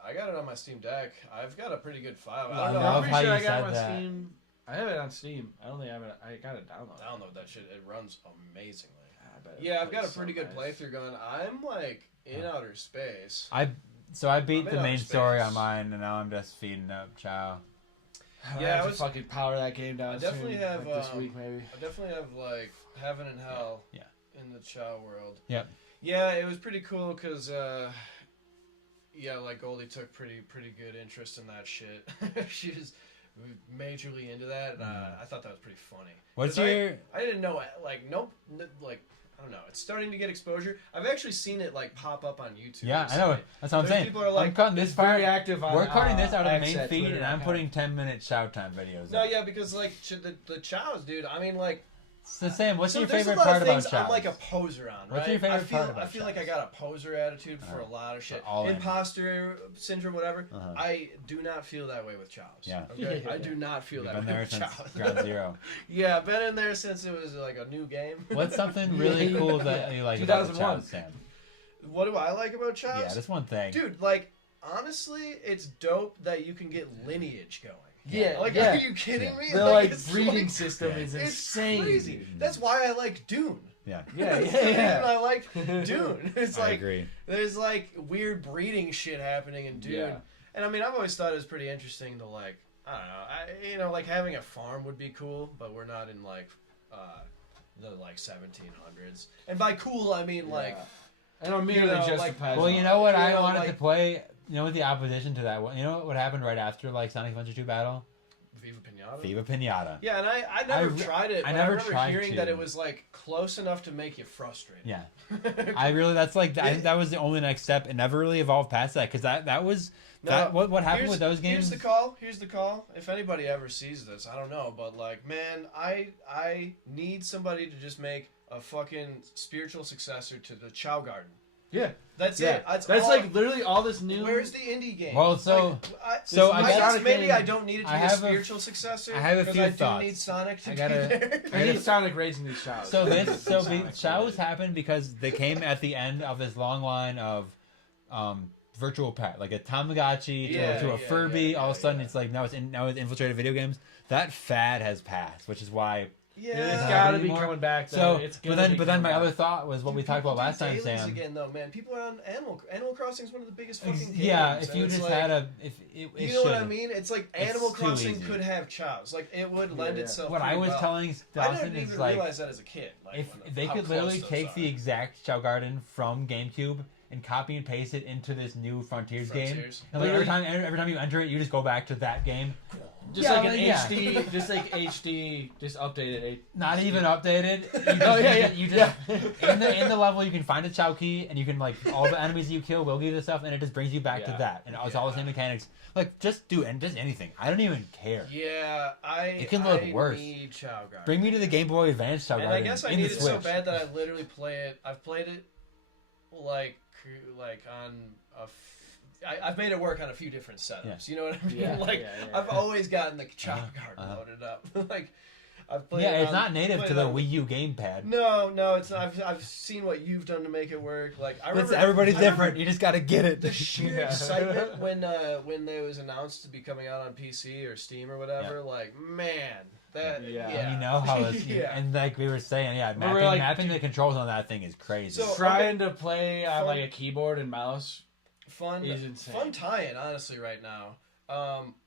I got it on my Steam Deck. I've got a pretty good file. I I don't know. love I'm how pretty sure you I got said my that. Steam I have it on Steam. I don't think I have it. I got it downloaded. Download that shit. It runs amazingly. I bet it Yeah, I've got a plays pretty so good nice. playthrough going. I'm like in outer space. I beat I'm in the main outer story space. on mine, and now I'm just feeding up Chow. I Yeah, have I to was- fucking power that game down. I definitely soon, have, like this week maybe. I definitely have like heaven and hell Yeah. in the Chow world. Yep. Yeah, it was pretty cool because, like Goldie took pretty good interest in that shit. She was majorly into that, and I thought that was pretty funny. What's 'Cause your? I didn't know, like, like, I don't know. It's starting to get exposure. I've actually seen it like pop up on YouTube. Yeah, I know. recently. That's what I'm There's saying. people are like, I'm cutting this It's very part. active on. We're cutting this out of the X main at feed, Twitter and I'm account. putting 10-minute Chow time videos. No, up. yeah, because like the Chows, dude. I mean, like. So Sam, what's So your there's favorite a lot part of about things Chow? I'm like a poser on, right? What's your favorite I feel, part about I feel like I Chows? got a poser attitude for a lot of shit. all in. Imposter syndrome, whatever. Uh-huh. I do not feel that way with Chows. Yeah. Okay? I do not feel You've that been way there with since Chows. Ground Zero. Yeah, been in there since it was like a new game. What's something really cool that you like about the 2001. Chows, Sam? What do I like about Chows? Yeah, that's one thing. Dude, like, honestly, it's dope that you can get lineage going. Yeah, Like, yeah. are you kidding me? The like it's breeding like- system Yeah. is It's insane. crazy. dude. That's why I like Dune. Yeah, Yeah, That's the reason yeah. I like Dune. It's I like agree. there's like weird breeding shit happening in Dune. Yeah. And I mean, I've always thought it was pretty interesting to like, I don't know, like having a farm would be cool, but we're not in like the like 1700s. And by cool, I mean like, I don't mean you know, just like- a pageant. Well, you know what You I know, wanted like- to play. You know what the opposition to that? You know what happened right after like Sonic Adventure 2 battle? Viva Pinata. Viva Pinata. Yeah, and I never tried it. I But never I remember tried hearing to. that it was like close enough to make you frustrated. Yeah, I really. That's like I think that was the only next step. It never really evolved past that because that was that. No, What happened here's- with those games? Here's the call. If anybody ever sees this, I don't know, but like, man, I need somebody to just make a fucking spiritual successor to the Chow Garden. Yeah, That's yeah. it. That's That's all- like literally all this new. Where's the indie game? Well, so- Like, so I I guess got- maybe Sonic I game- don't need it to I be a have a- spiritual successor. I have a 'cause few I thoughts. do need Sonic to I be gotta- there. I need Sonic raising these showers. So this, so Sonic Chows related. happened because they came at the end of this long line of virtual pet, like a Tamagotchi Yeah, to a yeah, Furby. yeah, all of a sudden, yeah. it's like now it's infiltrated video games. That fad has passed, which is why. Yeah, It's Uh, gotta be anymore. coming back. Though. So, It's but gonna then, be but then my coming other back. thought was what we talked People about do last time, dailies Sam. Again, though, man, people are on Animal Crossing is one of the biggest fucking games. Yeah, if and you it's just like, had a, if it you it know what I should. mean? It's like It's Animal too Crossing easy. could have chows. Like it would lend Yeah. itself. What I pretty was well. telling I Dawson didn't is even like realize that as a kid. Like, if when they how could close literally those take are. the exact Chow Garden from GameCube and copy and paste it into this new Frontiers game, Frontiers. and like every time you enter it, you just go back to that game. Just Yeah, like an like, yeah. HD, just like HD, just updated. Not even updated. You just, Oh, yeah, you yeah, just in the level you can find a Chow key and you can like all the enemies you kill will give you the stuff and it just brings you back to Yeah. that and it's all the same mechanics. Like just do and just anything. I don't even care. Yeah, It can look I worse. Need Chow Garden. Bring me to the Game Boy Advance Chow And Garden I guess I in need the it Switch. so bad that I literally play it. I've played it like on a. I've made it work on a few different setups. Yeah. You know what I mean? Yeah, like yeah, yeah. I've always gotten the Chow Uh-huh, Garden uh-huh. loaded up. Like I've played. Yeah, it it's on- not native played to it the on- Wii U gamepad. No, it's not. I've seen what you've done to make it work. Like I remember Everybody's I remember different. You just got to get it. The sheer Yeah. excitement when it was announced to be coming out on PC or Steam or whatever. Like man, that Yeah. yeah. And you know how it's Yeah. and like we were saying, yeah, But we're mapping, like, mapping the controls on that thing is crazy. So- Trying to play on Fun- like a keyboard and mouse. fun is insane. fun tie-in honestly right now.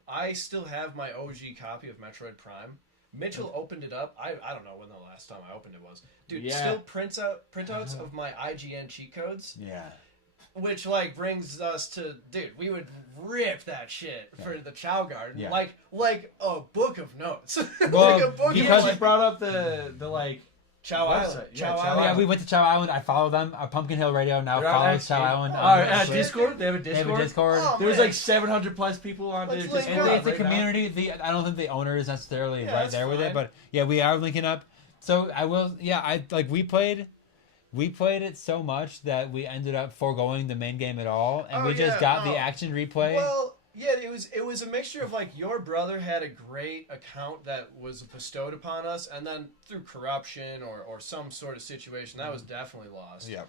I still have my OG copy of Metroid Prime. Mitchell opened it up. I don't know when the last time I opened it was. Dude, Yeah. still printouts of my IGN cheat codes, yeah. which like brings us to dude, we would rip that shit for the Chow Garden. Yeah. Like a book of notes. Well, like a book You because- of just like, brought up the like. Chow website. Island. Yeah, Chow Chow Island. Yeah, we went to Chow Island. I follow them. Pumpkin Hill Radio now You're on follows X, Chow yeah. Island. Oh, on at shit. Discord, they have a They have Discord. a Discord. Oh, There's man. like 700 plus people on Let's there. link Just up. It's a right now. community. I don't think the owner is necessarily Yeah, right that's there with fine. it, but yeah, we are linking up. So I will. Yeah, I like we played it so much that we ended up foregoing the main game at all, and Oh, we just yeah, got the no. action replay. Well, yeah, it was a mixture of like your brother had a great account that was bestowed upon us, and then through corruption or some sort of situation that was definitely lost. Yep.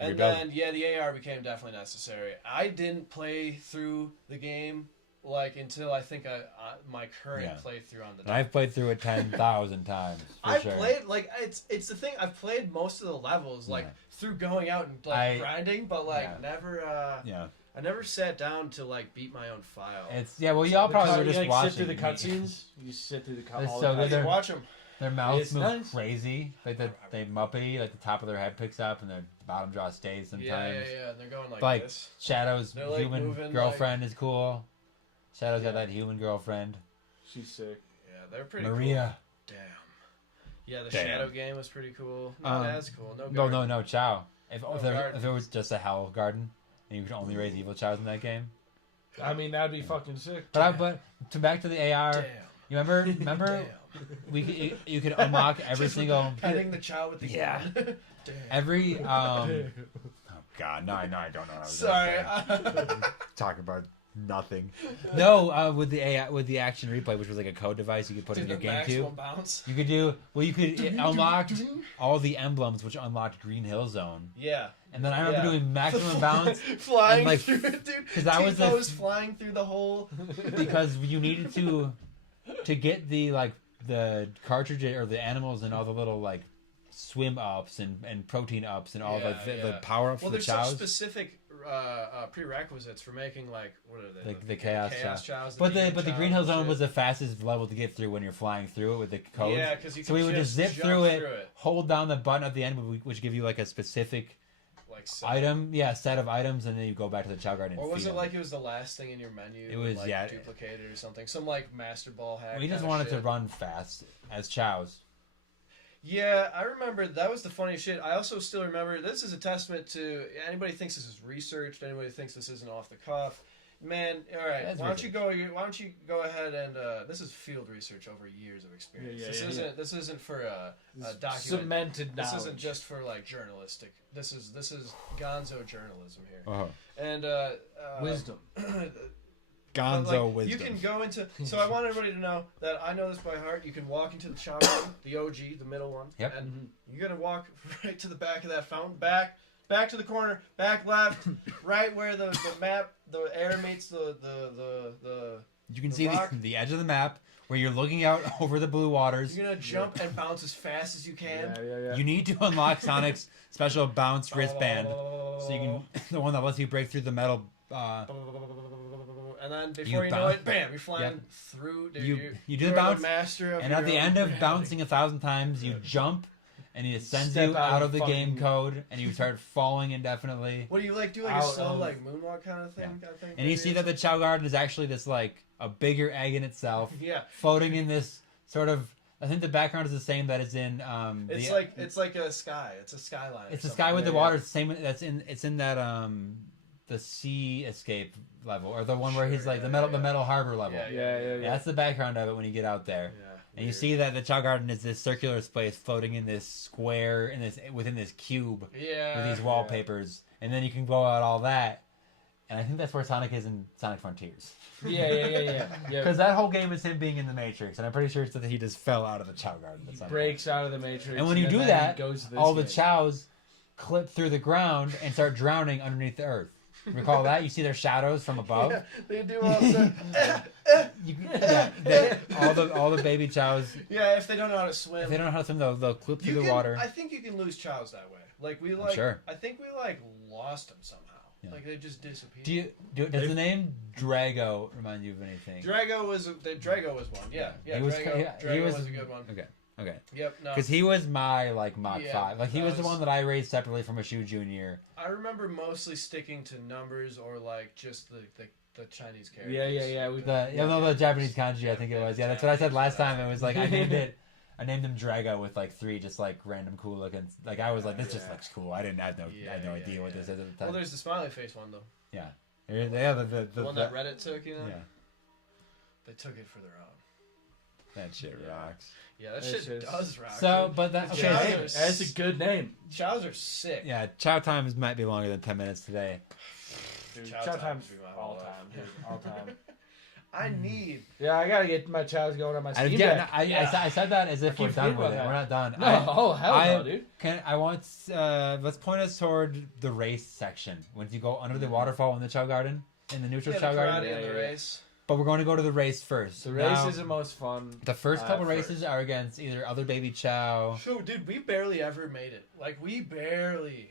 And Rebuild. then yeah, the AR became definitely necessary. I didn't play through the game like until I think my current Yeah. playthrough on the. And I've played through it 10,000 times. For I've sure. played like it's the thing. I've played most of the levels like Yeah. through going out and like grinding, but like Yeah. never. Yeah. I never sat down to like beat my own file. Well, y'all probably were You just like watching. sit through the cutscenes. You sit through the It's cutscenes. so I good. can watch them. Their mouths It's move nice. crazy. Like they muppety. Like the top of their head picks up and their bottom jaw stays sometimes. Yeah. They're going Like this. Shadow's They're, like, human moving, girlfriend is cool. Shadow's got Yeah. that human girlfriend. She's sick. Yeah, they're pretty Maria. cool. Damn. Yeah, the Damn. Shadow game was pretty cool. Not Um, as cool. No. No, Chow. If, Oh, if, garden. it was just a hell garden and you could only raise evil Chows in that game. I mean, that'd be fucking sick. But to back to the AR, Damn. you remember Damn. you could unlock every Just single petting the child with the Yeah. gun. Damn. every oh god no I don't know what I was Sorry. gonna say. Talk about nothing. No, with the action replay, which was like a code device you could put in your Did the maximum GameCube. bounce? You could do it unlocked all the emblems, which unlocked Green Hill Zone. Yeah. And then I remember Yeah. doing maximum bounce flying and, like, through it, dude. 'cause that was T-Pose the- flying through the hole. because you needed to get the cartridge or the animals and all the little like swim ups and protein ups and all the power ups Well, for the there's some chows. specific prerequisites for making like what are they? The chaos chows. But the demon Green chows Hill and Zone shit. was the fastest level to get through when you're flying through it with the code. Yeah, because you So we can would just zip jump through it, hold down the button at the end, which give you like a specific like set of items, and then you go back to the Chow Garden. Or and was feed it them. like it was the last thing in your menu? It was, like, yeah. duplicated or something. Some like master ball hack. We just kinda wanted to shit. run fast as Chows. Yeah, I remember that was the funniest shit. I also still remember this is a testament to anybody thinks this is researched, anybody thinks this isn't off the cuff. Man, all right. That's Why don't you go ahead and this is field research over years of experience. This isn't for a document. Cemented knowledge. This isn't just for like journalistic. This is Gonzo journalism here. Uh-huh. And wisdom. Gonzo like, wisdom. You can go into. So I want everybody to know that I know this by heart. You can walk into the Chow Garden, the OG, the middle one. Yep. And you're gonna walk right to the back of that fountain, back to the corner, back left, right where the map, the air meets the You can the see rock. the edge of the map where you're looking out over the blue waters. You're gonna jump and bounce as fast as you can. Yeah. You need to unlock Sonic's special bounce wristband, so you can the one that lets you break through the metal. And then before you know bounce- it, bam! You're flying Yep. through. Dude, You you're do the the bounce, master of and your at the own end of reality. bouncing 1,000 times, you jump, and it sends Step you out out of of the fucking- game code, and you start falling indefinitely. What do you like? Do like a Out slow of- like moonwalk kind of thing? I think. And you see that the Chow Garden is actually this like a bigger egg in itself, Yeah. floating in this sort of. I think the background is the same that is in. It's like a sky. It's a skyline. or It's the something. sky with the Yeah, water. It's the same. It's in that the sea escape level, or the one where he's Sure, like yeah, the metal harbor level. Yeah, Yeah, that's the background of it when you get out there. Yeah. And you see that the Chow Garden is this circular space floating in this square within this cube Yeah. with these wallpapers, and then you can blow out all that. And I think that's where Sonic is in Sonic Frontiers, Yeah. because that whole game is him being in the Matrix, and I'm pretty sure it's that he just fell out of the Chow Garden. At He some breaks out of the Matrix. And when you do then that, he goes to this all the game. Chows clip through the ground and start drowning underneath the earth. Recall that? You see their shadows from above. Yeah, they do all the. All the baby Chows. Yeah, if they don't know how to swim. If they don't know how to swim, they'll clip through the water. I think you can lose chows that way. Like we sure. I think we lost them somehow. Yeah. Like they just disappeared. Does the name Drago remind you of anything? Drago was one. Yeah. He was- Drago he was was- a good one. Okay. Yep. No. Because he was my Mach Yeah, 5. Like he that was the was- one that I raised separately from a Shu Junior. I remember mostly sticking to numbers or like just the Chinese characters. Yeah. With The Japanese kanji, I think it was. Yeah, that's what I said last time. It was like I named him Drago with like 3 just like random cool looking. Like I was like, this just looks cool. I had no idea what this is at the time. Well, there's the smiley face one though. Yeah, the one that Reddit took, you know. Yeah, They took it for their own. that shit rocks. Yeah, that That shit shit's- does rock. So, dude. but that The okay. Chows hey, are That's a good name. Chows are sick. Yeah, chow times might be longer than 10 minutes today. Dude, Chow chow times time's be my all whole time. life. Dude, all time. I need. Yeah, I gotta get my chows going on my Steam Yeah, Deck. I said that as if I we're keep done forgetting with about it. that. We're not done. No, hell I- no, dude. I want let's point us toward the race section. When you go under the waterfall in the Chow Garden, in the neutral Yeah, Chow the Garden. karate and the Yeah. race. but we're going to go to the race first. The race Now, is the most fun. the first couple first. races are against either other baby Chow. So, dude, we barely ever made it. Like, we barely.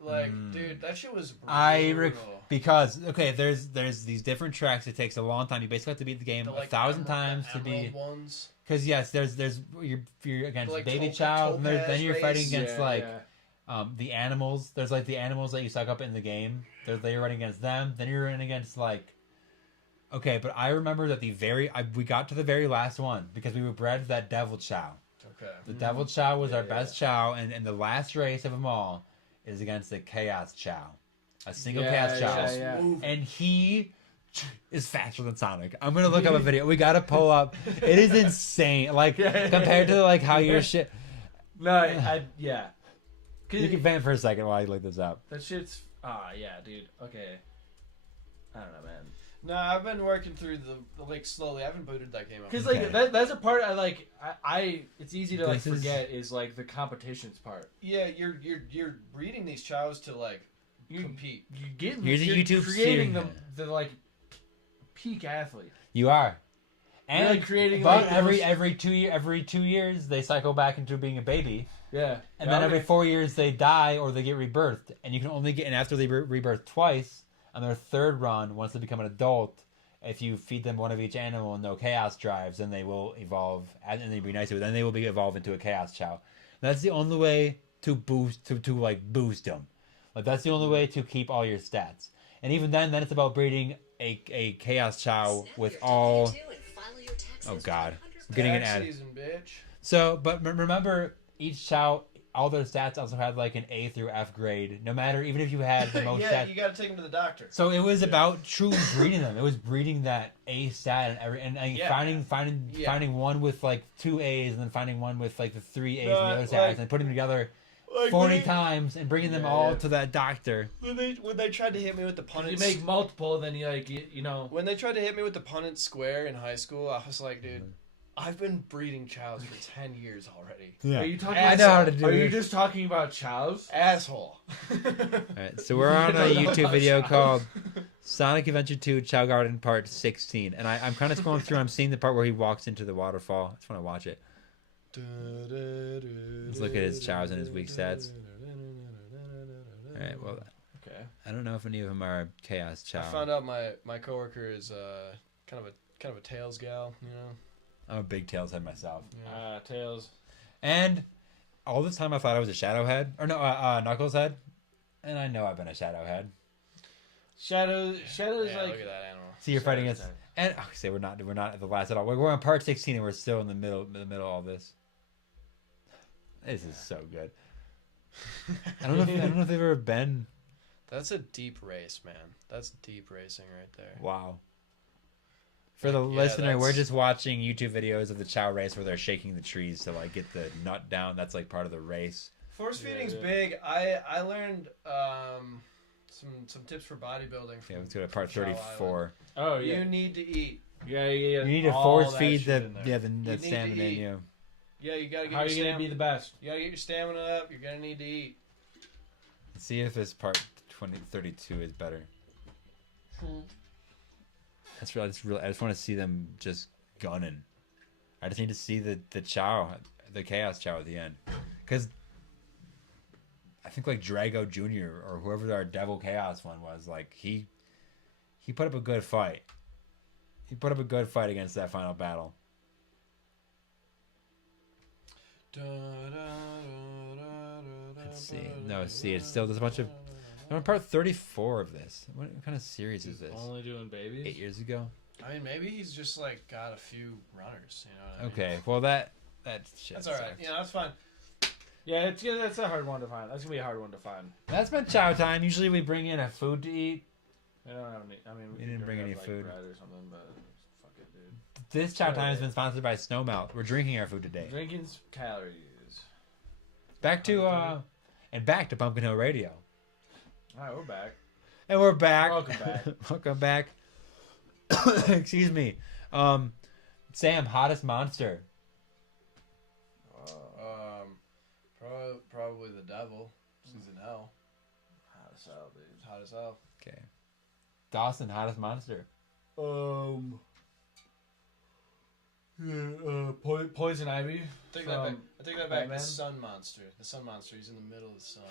Like, dude, that shit was brutal. Because okay, there's these different tracks. It takes a long time. You basically have to beat the game The, like, 1,000 emerald- times the to be. emerald ones. Because yes, there's you're against Like baby Topaz Chow, and then you're fighting race. against the animals. There's like the animals that you suck up in the game. You're running against them. Then you're running against like. Okay, but I remember that we got to the very last one because we were bred that Devil Chow. Okay. The Devil Chow was our Yeah. best Chow, and the last race of them all is against the Chaos Chow, a single Chaos Chow, Yeah. and he is faster than Sonic. I'm gonna look up a video. We gotta pull up. It is insane. Like compared to like how your shit. No, yeah. You can vent for a second while I look this up. That shit's yeah, dude. Okay. I don't know, man. No, I've been working through the like slowly. I haven't booted that game up. Because Okay. like that's a part I like. I it's easy to like This is- forget is like the competitions part. Yeah, you're breeding these chows to like compete. You get Here's a you're YouTube creating series. the like peak athlete. You are. And Really creating, but like, every 2 years they cycle back into being a baby, Yeah, and then every 4 years they die or they get rebirthed, and you can only get. And after they rebirth twice, on their third run, once they become an adult, if you feed them one of each animal and no chaos drives, then they will evolve, and they be nice. Then they will be evolved into a chaos chow. That's the only way to boost boost them. Like that's the only way to keep all your stats. And even then it's about breeding a chaos chow with all. Oh God, I'm getting an Tax ad. season, bitch. So, but remember, each chow, all their stats also had like an A through F grade. No matter, even if you had the most Yeah, stats. you got to take them to the doctor. So it was about truly breeding them. It was breeding that A stat and Yeah. finding one with like 2 A's and then finding one with like the 3 A's and the other Like- stats and putting them together Like 40 times and bringing them Yeah, all yeah. to that doctor. When they tried to hit me with the When Punnett, you make multiple, then you like you know. when they tried to hit me with the Punnett square in high school, I was like, dude, I've been breeding chows for 10 years already. Yeah. Are you talking? I know how to do Are you it. just talking about chows? Asshole. Alright, so we're on a YouTube video called Sonic Adventure 2 Chow Garden Part 16. And I'm kind of scrolling through. I'm seeing the part where he walks into the waterfall. I just want to watch it. Let's look at his chows and his weak stats. Alright, well, Okay. I don't know if any of them are Chaos Chow. I found out my coworker is kind of a tails gal, you know. I'm a big Tails head myself. Tails. And all this time I thought I was a Shadow head. Or no, Knuckles head. And I know I've been a Shadow head. Shadows Yeah, like. look at that animal. See, you're fighting Shadows against. And say we're not at the last at all. We're on part 16 and we're still in the middle of all this. This is so good. I don't know if they've ever been. That's a deep race, man. That's deep racing right there. Wow. For the Yeah, listener, we're that's- just watching YouTube videos of the Chow race where they're shaking the trees to like get the nut down. That's like part of the race. Force feeding's yeah. big. I learned some tips for bodybuilding. Yeah, From, let's go to part from Chow 34. Oh Island. yeah. You need to eat. Yeah. You need to all force that feed shit the in there. the need to stamina in eat. you. Yeah, you gotta get. How are your you gonna be the best? You gotta get your stamina up. You're gonna need to eat. Let's see if this part 32 is better. That's real. I just want to see them just gunning. I just need to see the Chow, the Chaos Chow at the end, because I think like Drago Jr. or whoever our Devil Chaos one was, like he put up a good fight. He put up a good fight against that final battle. Let's see. No, see, it's still there's a bunch of. I'm on part 34 of this. What kind of series is this? Only doing babies. 8 years ago. I mean, maybe he's just like got a few runners. You know what I mean? Okay, well that shit. That's all right. sucks. You know, that's fine. Yeah, that's a hard one to find. That's gonna be a hard one to find. That's been chow time. Usually we bring in a food to eat. I don't have any. I mean, We could didn't bring have, any like, food. bread or something, but fuck it, dude. This chow time has been sponsored by Snowmelt. We're drinking our food today. Drinking's calories. Back to Pumpkin Hill Radio. All right, we're back. And we're back. Welcome back. Welcome back. Excuse me. Sam, hottest monster. Probably the devil. Season hell. Hot as hell, dude. Hot as hell. Okay. Dawson, hottest monster. Poison Ivy. Take that back. I take that back. Batman? The Sun Monster. The Sun Monster. He's in the middle of the sun.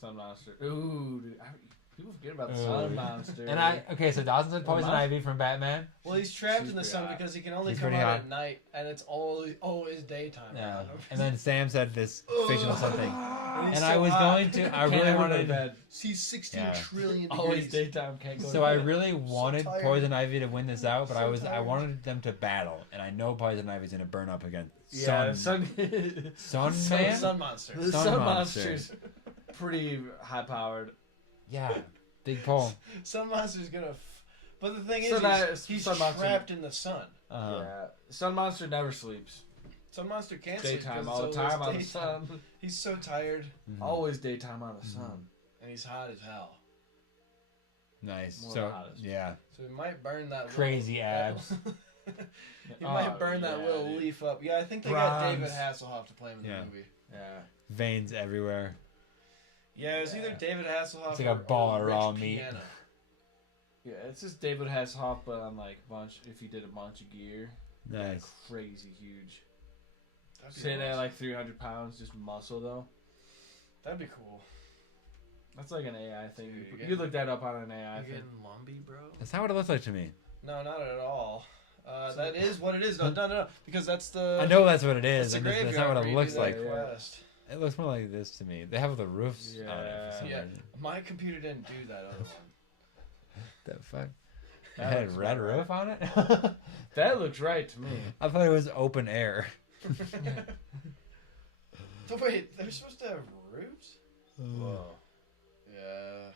Sun Monster. Ooh, dude, people forget about the Ooh. Sun Monster. And so Dawson said Poison Or Mon- Ivy from Batman. Well, he's trapped She's in the pretty sun hot. because he can only She's come pretty out hot. at night, and it's always daytime. Yeah. around him. And then Sam said this fictional something. And he's And so I was hot. going to. I Can't really ever go to wanted. bed. He's 16 Yeah. trillion Always degrees. daytime. Can't go. So to I bed. really wanted tired. Poison Ivy to win this out, but So I tired. wanted them to battle, and I know Poison Ivy's gonna burn up against Yeah, Sun Sun Man. Sun Monster. The Sun Sun Monster. Monster's pretty high powered. Yeah, big pull. Sun Monster's gonna. But the thing Sun Mon- is, he's Sun Monster- trapped in the sun. Yeah, Sun Monster never sleeps. Sun Monster can't sleep Daytime 'cause all the it's time always on the daytime. sun. He's so tired, Always daytime on the sun. and he's hot as hell. Nice. One of So the hottest. yeah, So he might burn that Crazy little, abs. he might Oh, burn that yeah, little dude. leaf up. Yeah, I think they got Bronze. David Hasselhoff to play him in the Yeah. movie. Yeah. veins everywhere. Yeah, it was either David Hasselhoff It's like a or ball of Rich raw meat. Piana. Yeah, it's just David Hasselhoff, but on like bunch. If he did a bunch of gear, Nice. crazy huge. That'd be Sitting at awesome. like 300 pounds, just muscle though. That'd be cool. That's like an AI thing. Dude, You you're look that up on an AI You thing. getting lumpy, bro? That's not what it looks like to me. No, not at all. That is what it is. No, because that's the. I know that's what it That's is. the and that's graveyard not what where it you looks do that like. Yeah. quest. It looks more like this to me. They have the roofs on it for some Yeah. reason. My computer didn't do that other one. The fuck? It That had looks red about right. roof on it? That looks right to me. I thought it was open air. So wait, they're supposed to have roofs? Whoa. Yeah.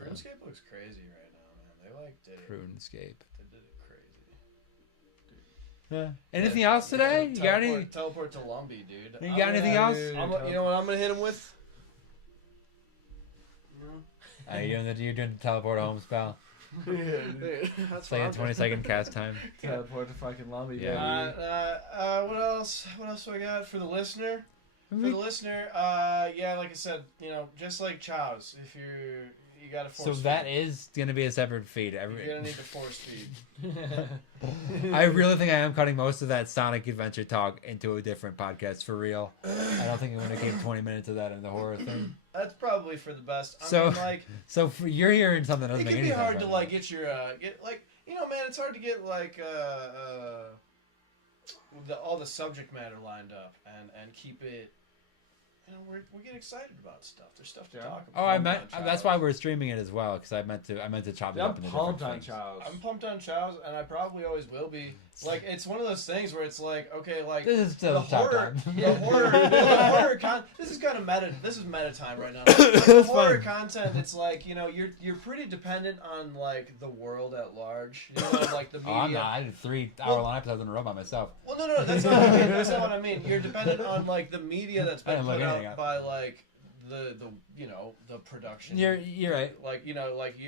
RuneScape looks crazy right now, man. They like did it. RuneScape. They did it crazy. Yeah. Anything else today? You got any? Teleport to Lumbee, dude. You got anything else? dude. You know what I'm gonna hit him with? You're doing the teleport home spell. Dude, that's It's like a 20-second cast time. Teleport to fucking Lumby, Yeah. baby. What else? What else do I got for the listener? For the listener, yeah, like I said, just like Chow's, if you got to force. So that feed. is going to be a separate feed. You're gonna need to force feed. I really think I am cutting most of that Sonic Adventure talk into a different podcast for real. I don't think I'm going to keep 20 minutes of that in the horror thing. That's probably for the best. I So- mean, like, So you're hearing something that it doesn't make can any be sense hard right to now. like get your get like man, it's hard to get like all the subject matter lined up and keep it. We get excited about stuff. There's stuff to talk about. Oh, I meant on that's Chow's. why we're streaming it as well because I meant to chop it I'm up into pumped different on things. Chow's. I'm pumped on Chow's, and I probably always will be. Like, it's one of those things where it's like, okay, like This is still the chop horror, time. This is kind of meta. This is meta time right now. The horror fine. content, it's like you're pretty dependent on like the world at large. Like the media. Oh, I'm not. I did 3-hour-long episodes in a row by myself. Well, no, that's not what I mean. That's not what I mean. You're dependent on like the media that's I been didn't put look anything out up. by like the the production. You're right. Like like you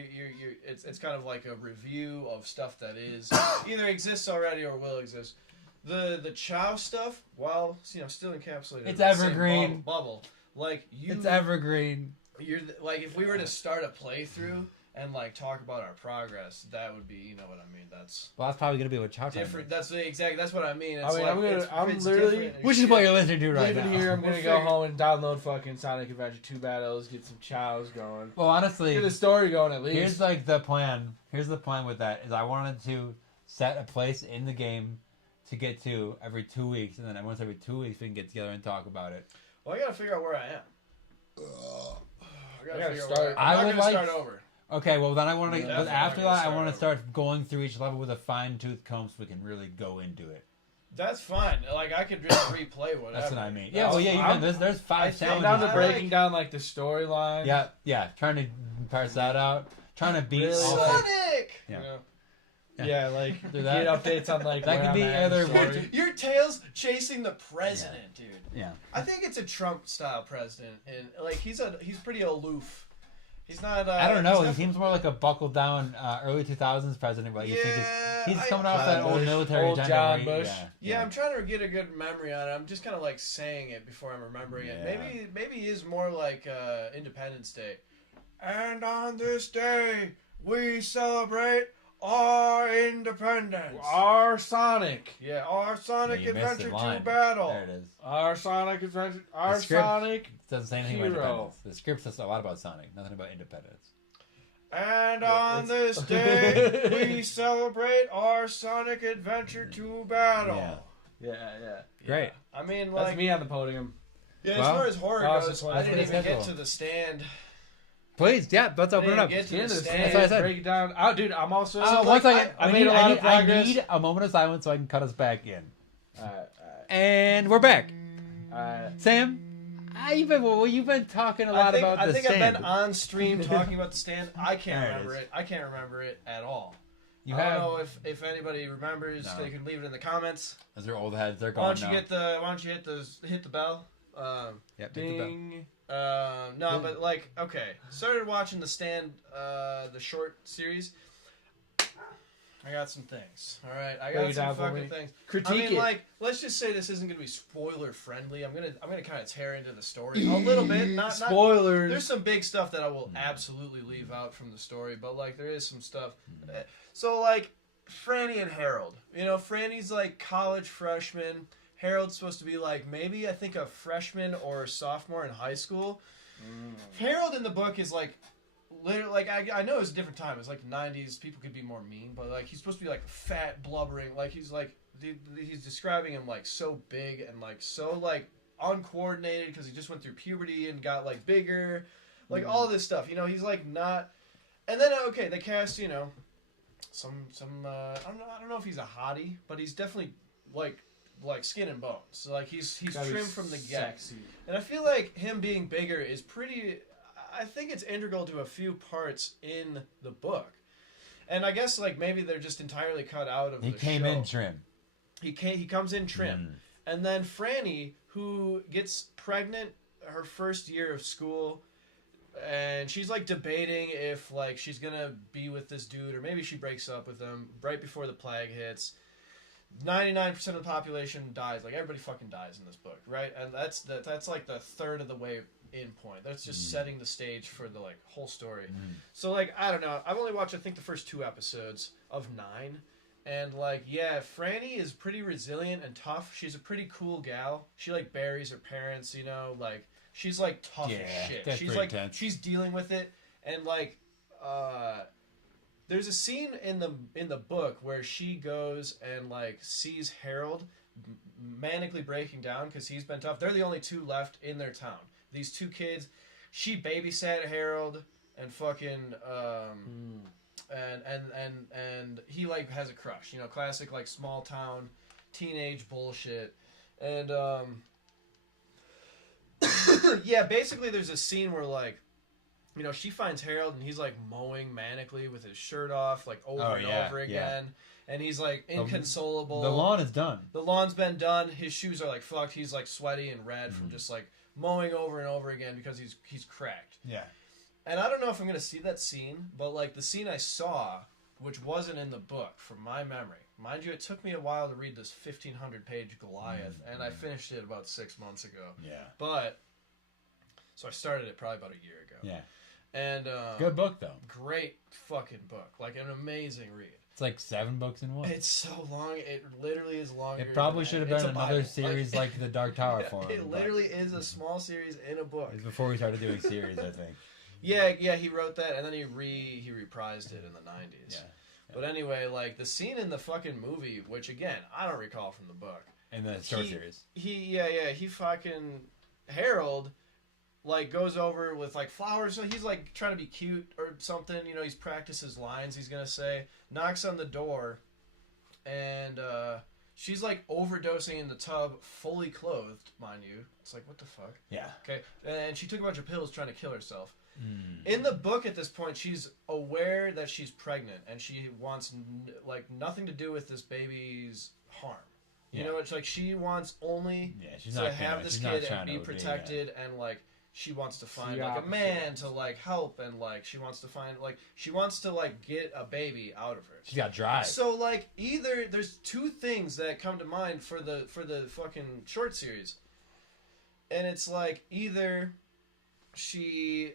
it's kind of like a review of stuff that is either exists already or will exist. The Chow stuff, while still encapsulated. It's in the same evergreen. bubble. Like It's evergreen. You're like if we were to start a playthrough and like talk about our progress, that would be you know what I mean. That's Well, that's probably gonna be what chop time different. is. That's what I mean. It's I mean, like, I'm it's literally- different and Which is shit. what you're listening to right Leaving now. here, I'm We'll gonna go figure- home and download fucking Sonic Adventure 2 battles, get some chows going. Well, honestly, Get the story going at least. here's like the plan. Here's the plan with that is I wanted to set a place in the game to get to every 2 weeks, and then once every 2 weeks we can get together and talk about it. Well, I gotta figure out where I am. I gotta gotta figure start- out. I I'm would not gonna like- start over. Okay, well then I want to. Yeah, But definitely after not gonna that, I start want to over. start going through each level with a fine-tooth comb so we can really go into it. That's fine. Like I could just replay whatever. That's what I mean. That's Yeah, well, yeah, you I'm- can. There's I 5 think I'm challenges. down to I breaking like- down like the storyline. Yeah, trying to parse that out. Trying to beat Really? all Sonic. Yeah. You know? Yeah, like Do get that. updates on like That where could I'm be at in the either story. Your tail's chasing the president, dude. Yeah. I think it's a Trump style president, and like he's pretty aloof. He's not. I don't know. he's He not- seems more like a buckled down early 2000s president, but you think Yeah, he's I- coming off John that old Bush. military Old agenda John where he- Bush. Yeah, I'm trying to get a good memory on it. I'm just kind of like saying it before I'm remembering it. Yeah. Maybe he is more like Independence Day. And on this day, we celebrate our independence. Our Sonic. Yeah, our Sonic Yeah, you missed the Adventure line. 2 battle. There it is. Our Sonic Adventure. Our script- Sonic. It doesn't say anything Hero. about independence. The script says a lot about Sonic, nothing about independence. And Yeah, on this day, we celebrate our Sonic Adventure 2 battle. Yeah. Yeah. Great. I mean, That's like, me on the podium. yeah, as Well, far as horror I was goes, just I wondering didn't what even the get schedule. to the stand. Please, yeah, let's open it up. Get to Get the the stand. That's what I said. break it down. Oh, dude, I'm also. One second. I made a lot of I progress. need a moment of silence so I can cut us back in. Alright. And we're back. Alright. Sam, you've been talking a lot about I the think stand. I've been on stream talking about the stand. I can't There it remember is. it. I can't remember it at all. You I have. don't know if anybody remembers. No. They can leave it in the comments. Those are old heads. They're Why gone don't you now. why don't you hit the bell? Yep, hit the bell. Ding. No, but like, okay. Started watching the stand, the short series. I got some things. All right, I Break got it some down for fucking me. things. Critique I mean, it. like, let's just say this isn't gonna be spoiler friendly. I'm gonna kind of tear into the story a little bit. Not Spoilers. There's some big stuff that I will absolutely leave out from the story, but like there is some stuff. So like Franny and Harold. You know, Franny's like college freshman. Harold's supposed to be like maybe I think a freshman or sophomore in high school. Harold in the book is like literally like I know it was a different time. It was like the 90s. People could be more mean, but like he's supposed to be like fat, blubbering. Like he's describing him like so big and like so like uncoordinated because he just went through puberty and got like bigger, like all this stuff. You know, he's like not. And then okay, they cast some I don't know if he's a hottie, but he's definitely like skin and bones. So like he's Gotta be trimmed from the get. sexy. And I feel like him being bigger is pretty. I think it's integral to a few parts in the book. And I guess like maybe they're just entirely cut out of He the came show. in trim. He comes in trim. And then Franny, who gets pregnant her first year of school, and she's like debating if like she's gonna be with this dude or maybe she breaks up with him right before the plague hits. 99% of the population dies. Like everybody fucking dies in this book, right? And that's like the third of the way in point. That's just setting the stage for the like whole story. So like I don't know. I've only watched I think the first 2 episodes of 9. And like yeah, Franny is pretty resilient and tough. She's a pretty cool gal. She like buries her parents, you know, like she's like tough Yeah, as shit. that's She's pretty like intense. she's dealing with it and like there's a scene in the book where she goes and like sees Harold manically breaking down because he's been tough. They're the only 2 left in their town. These 2 kids. She babysat Harold and fucking and he like has a crush. You know, classic like small town teenage bullshit. And yeah, basically there's a scene where like you know, she finds Harold and he's like mowing manically with his shirt off, like over and over again. And he's like inconsolable. The lawn is done. The lawn's been done. His shoes are like fucked. He's like sweaty and red from just like mowing over and over again because he's cracked. Yeah. And I don't know if I'm gonna see that scene, but like the scene I saw, which wasn't in the book from my memory. Mind you, it took me a while to read this 1,500-page Goliath, and I finished it about 6 months ago. Yeah. But so I started it probably about a year ago. Yeah. And Good book though. great fucking book, like an amazing read. It's like 7 books in one. It's so long. It literally is longer. It probably should have it's been a another Bible. series like the Dark Tower for him. It literally is a small series in a book. It's before we started doing series, I think. Yeah, he wrote that, and then he reprised it in the 90s. Yeah. But anyway, like the scene in the fucking movie, which again I don't recall from the book. In the short series. He fucking Harold like goes over with like flowers. So he's like trying to be cute or something. You know, he's practiced his lines. He's gonna say, knocks on the door, and she's like overdosing in the tub, fully clothed, mind you. It's like what the fuck. Yeah. Okay, and she took a bunch of pills trying to kill herself. In the book at this point, she's aware that she's pregnant and she wants like nothing to do with this baby's harm. You know, it's like she wants only she's to not have gonna- this she's not kid trying and be to protected and like she wants to find the like a opposite. man to like help and like she wants to find like she wants to like get a baby out of her. She's got drive. So like either there's 2 things that come to mind for the fucking short series. And it's like either she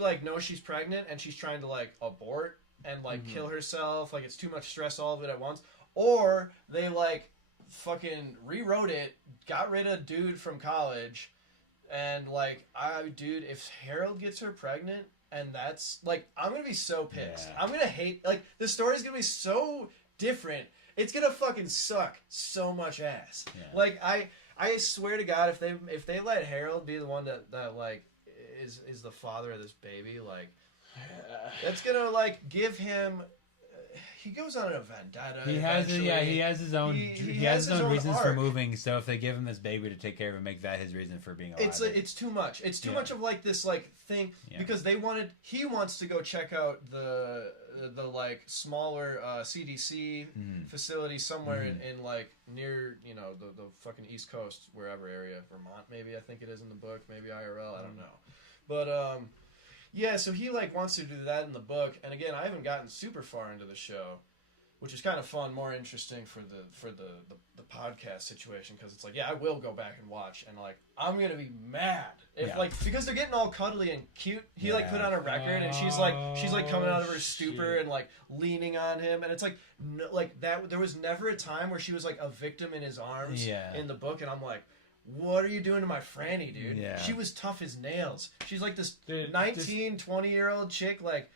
like knows she's pregnant and she's trying to like abort and like kill herself. Like it's too much stress, all of it at once. Or they like fucking rewrote it, got rid of dude from college, and like dude, if Harold gets her pregnant, and that's like, I'm gonna be so pissed. Yeah. I'm gonna hate, like, the story's gonna be so different. It's gonna fucking suck so much ass. Yeah. Like I swear to God, if they let Harold be the one that like is the father of this baby, like that's gonna like give him. He goes on a vendetta. He has his own he has his own reasons for arc. moving. So if they give him this baby to take care of and make that his reason for being alive, It's too much. It's too much of like this like thing because he wants to go check out the like smaller CDC facility somewhere in like near, you know, the fucking East Coast, wherever area, Vermont maybe, I think it is in the book, maybe IRL, I don't know. But yeah, so he like wants to do that in the book, and again, I haven't gotten super far into the show, which is kind of fun, more interesting for the podcast situation, because it's like, yeah, I will go back and watch, and like I'm gonna be mad if like, because they're getting all cuddly and cute. He like put on a record, and she's like coming out of her stupor and like leaning on him, and it's like like that. There was never a time where she was like a victim in his arms in the book, and I'm like, what are you doing to my Franny, dude? Yeah. She was tough as nails. She's like this 20-year-old chick, like,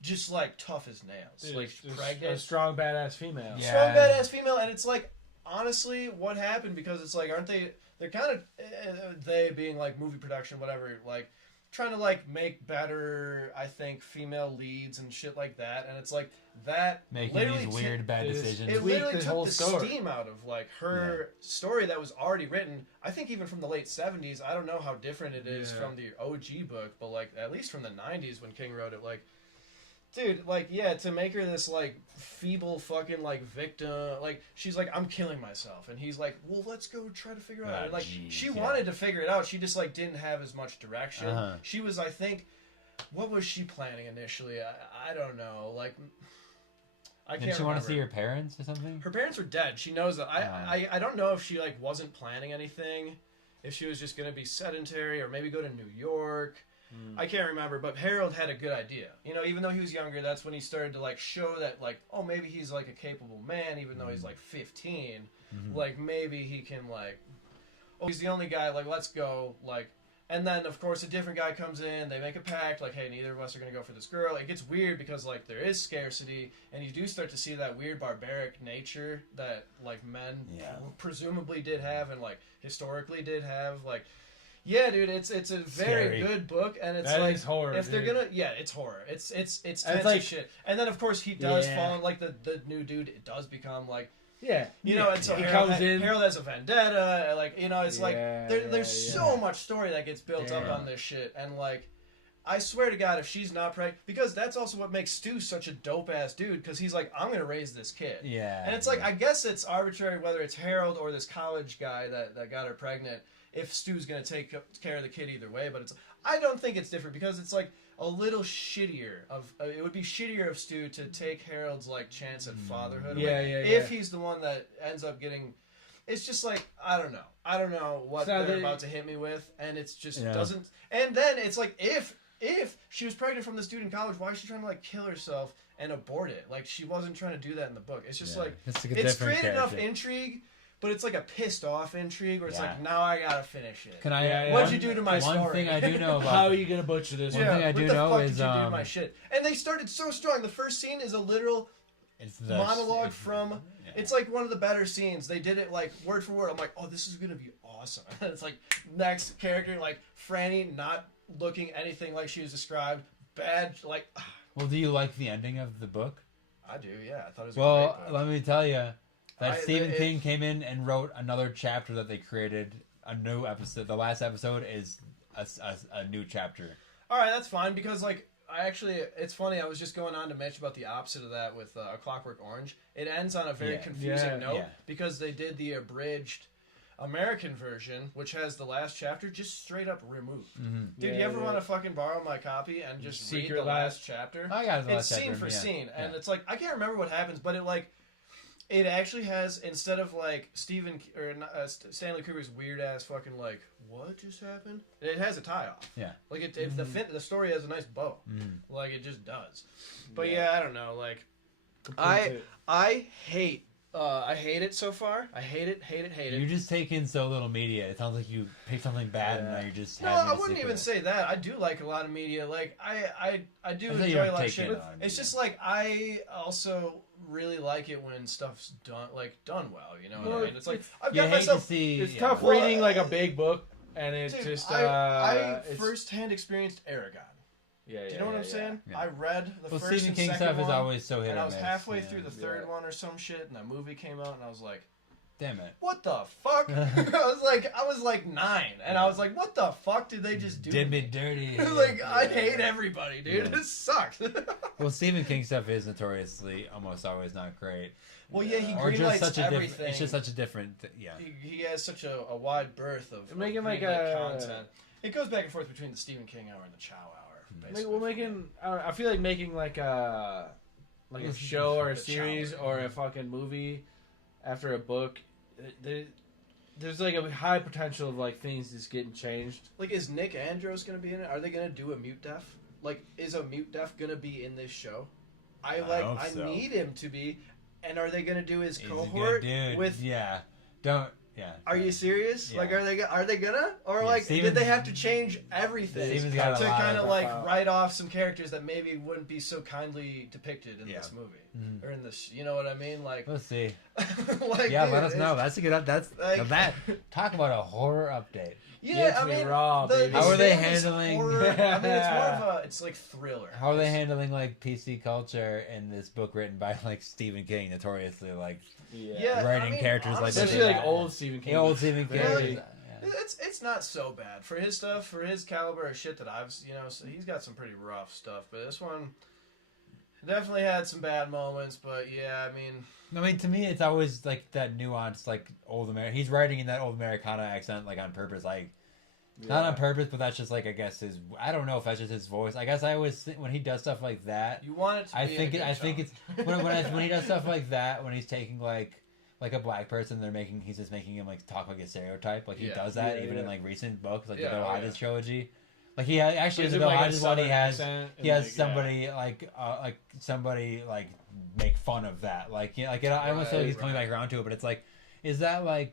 just like tough as nails. Dude, like a pregnant. strong badass female. Yeah. Strong badass female, and it's like, honestly, what happened? Because it's like, aren't they? They're kind of they being like movie production, whatever, like trying to like make better, I think, female leads and shit like that. And it's like that making literally these weird bad decisions. It literally the took whole the story. steam out of like her story that was already written. I think even from the late 70s. I don't know how different it is from the OG book, but like at least from the 90s when King wrote it, like. Dude, like, yeah, to make her this, like, feeble fucking, like, victim, like, she's like, I'm killing myself. And he's like, well, let's go try to figure out. And, like, she wanted to figure it out. She just, like, didn't have as much direction. She was, I think, what was she planning initially? I don't know. Like, I can't remember. Did she want to see her parents or something? Her parents were dead. She knows that. I don't know if she, like, wasn't planning anything. If she was just going to be sedentary or maybe go to New York. I can't remember, but Harold had a good idea. You know, even though he was younger, that's when he started to, like, show that, like, oh, maybe he's, like, a capable man, even though he's, like, 15. Like, maybe he can, like, oh, he's the only guy, like, let's go, like, and then, of course, a different guy comes in, they make a pact, like, hey, neither of us are going to go for this girl. It gets weird because, like, there is scarcity, and you do start to see that weird barbaric nature that, like, men presumably did have and, like, historically did have, like... Yeah, dude, it's a very good book, and it's that like is horror, if they're dude. gonna, it's horror. It's tense like, as shit. And then of course he does Yeah. fall like the new dude. It does become like you know, and so he Harold, comes in. Harold has a vendetta. Like, you know, it's like there's yeah. so much story that gets built up on this shit, and like. I swear to God, if she's not pregnant, because that's also what makes Stu such a dope ass dude, because he's like, I'm gonna raise this kid. Yeah. And it's like, I guess it's arbitrary whether it's Harold or this college guy that got her pregnant, if Stu's gonna take care of the kid either way. But I don't think it's different, because it's like a little shittier it would be shittier of Stu to take Harold's like chance at fatherhood away if he's the one that ends up getting. It's just like, I don't know what they're about to hit me with, and it's just doesn't. And then it's like, if she was pregnant from this dude in college, why is she trying to like kill herself and abort it? Like, she wasn't trying to do that in the book. It's just like, it's created enough intrigue, but it's like a pissed off intrigue where it's like, now I gotta finish it. Can I? What'd you do to my story? One thing I do know about How are you gonna butcher this? One thing I do know what is the fuck did you do to my shit? And they started so strong. The first scene is a literal monologue from. It's like one of the better scenes. They did it like word for word. I'm like, oh, this is gonna be awesome. And it's like next character, like Franny, not looking anything like she was described. Bad, like. Well, do you like the ending of the book? I do, yeah. I thought it was. Well, a great book. let me tell you that Stephen King came in and wrote another chapter that they created. A new episode. The last episode is a new chapter. All right, that's fine, because like. It's funny, I was just going on to mention about the opposite of that with A Clockwork Orange. It ends on a very confusing note because they did the abridged American version, which has the last chapter just straight up removed. Dude, you ever want to fucking borrow my copy and just read the last chapter? I got the last chapter. It's scene for scene, scene, and it's like, I can't remember what happens, but it like... it actually has, instead of like Stanley Kubrick's weird ass fucking like what just happened, it has a tie off. Yeah. Like the story has a nice bow. Like it just does. But Yeah. I don't know. Like Complete I hate it so far. I hate it. You're just taking so little media. It sounds like you picked something bad and now you're just. No, having I to wouldn't stick even with it. say that. I do like a lot of media. Like I do I thought you enjoy don't a lot of take shit. in a lot of It's media. just like I also really like it when stuff's done well. You know what I mean? It's like I've You got hate myself. to see. It's yeah. tough Well, reading like a big book, and it's Dude, just. I it's- firsthand experienced Aragon. Yeah, Do you know what I'm saying? Yeah. I read the Well, first Stephen and King second stuff is one, always so hit and or I was miss, halfway yeah. through the third one or some shit, and that movie came out, and I was like, Damn it. "What the fuck?" I was like 9, and I was like, "What the fuck did they just do?" Did to me me?" dirty. Like I hate everybody, dude. Yeah. It sucks. Well, Stephen King stuff is notoriously almost always not great. Well, yeah, he Or just greenlights such a different. everything. It's just such a different. Yeah. He has such a wide berth of Making like greenlit a- content. It goes back and forth between the Stephen King hour and the Chow hour. Basically. We're making. I feel like making like a show or a The series Chow. or a fucking movie after a book. There's like a high potential of like things just getting changed. Like, is Nick Andros gonna be in it? Are they gonna do a mute deaf? Like, is a mute deaf gonna be in this show? I hope so. need him to be. And are they gonna do his He's a cohort good dude. with? Yeah. Don't. Yeah. Are you serious? Yeah. Like, are they gonna? Or Yeah, like, Steven's- did they have to change everything Steven's to got a lot kind of of- like write off some characters that maybe wouldn't be so kindly depicted in Yeah. this movie Mhm. or in this? You know what I mean? Like, Let's see. like Yeah, dude, let us know. it's- That's a good. That's like- now that. Talk about a horror update. Yeah, Gets I me mean, raw, baby. How are they stand is handling- horror. I mean, it's more of a, it's like thriller. How are they handling like PC culture in this book written by like Stephen King, notoriously like Yeah, writing I mean, characters like honestly, this? Especially like Yeah. old Stephen King. The old Stephen King. Really? Yeah. It's not so bad for his stuff, for his caliber of shit that I've, so he's got some pretty rough stuff, but this one definitely had some bad moments, but yeah, I mean, to me, it's always like that nuanced, like old American. He's writing in that old Americana accent, like on purpose, like not on purpose, but that's just like I guess his. I don't know if that's just his voice. I guess I always think when he does stuff like that, you want it to be I in think a good I think tone. it's when he does stuff like that, when he's taking like a black person, he's just making him like talk like a stereotype. Like he Yeah. does that Yeah, even yeah. in like recent books, like Yeah, the Bill oh, Hodges yeah. trilogy. Like he actually Is in it the Bill like a Hodges one, he southern has accent and, he has like, somebody like somebody like make fun of that. Like I almost feel like he's coming Right. back around to it, but it's like, is that like,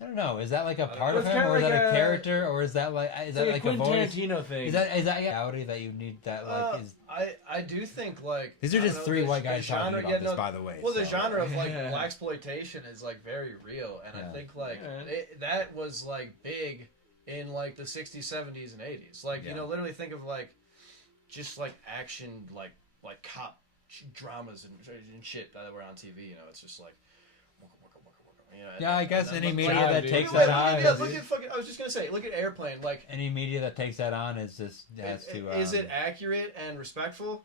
I don't know, is that like a don't part know. of It's him, kinda or is like that a a- character, or is that like It's like a a Quentin voice? Tarantino thing. Is that reality that you need that like is? I do think like These are I don't just know, three the- white the guys talking genre- about yeah, this, no, by the way. Well, the so- genre of like Yeah. blaxploitation is like very real, and Yeah. I think like Yeah. that was like big in like the 60s, 70s, and 80s. Like Yeah. literally think of like just like action like cop dramas and shit that were on TV. It's just like. Yeah, I guess any looks media like- that Dude. takes Look that at- on, yeah, look at fucking. I was just gonna say, look at Airplane. Like, any media that takes that on is just has to. is it accurate and respectful?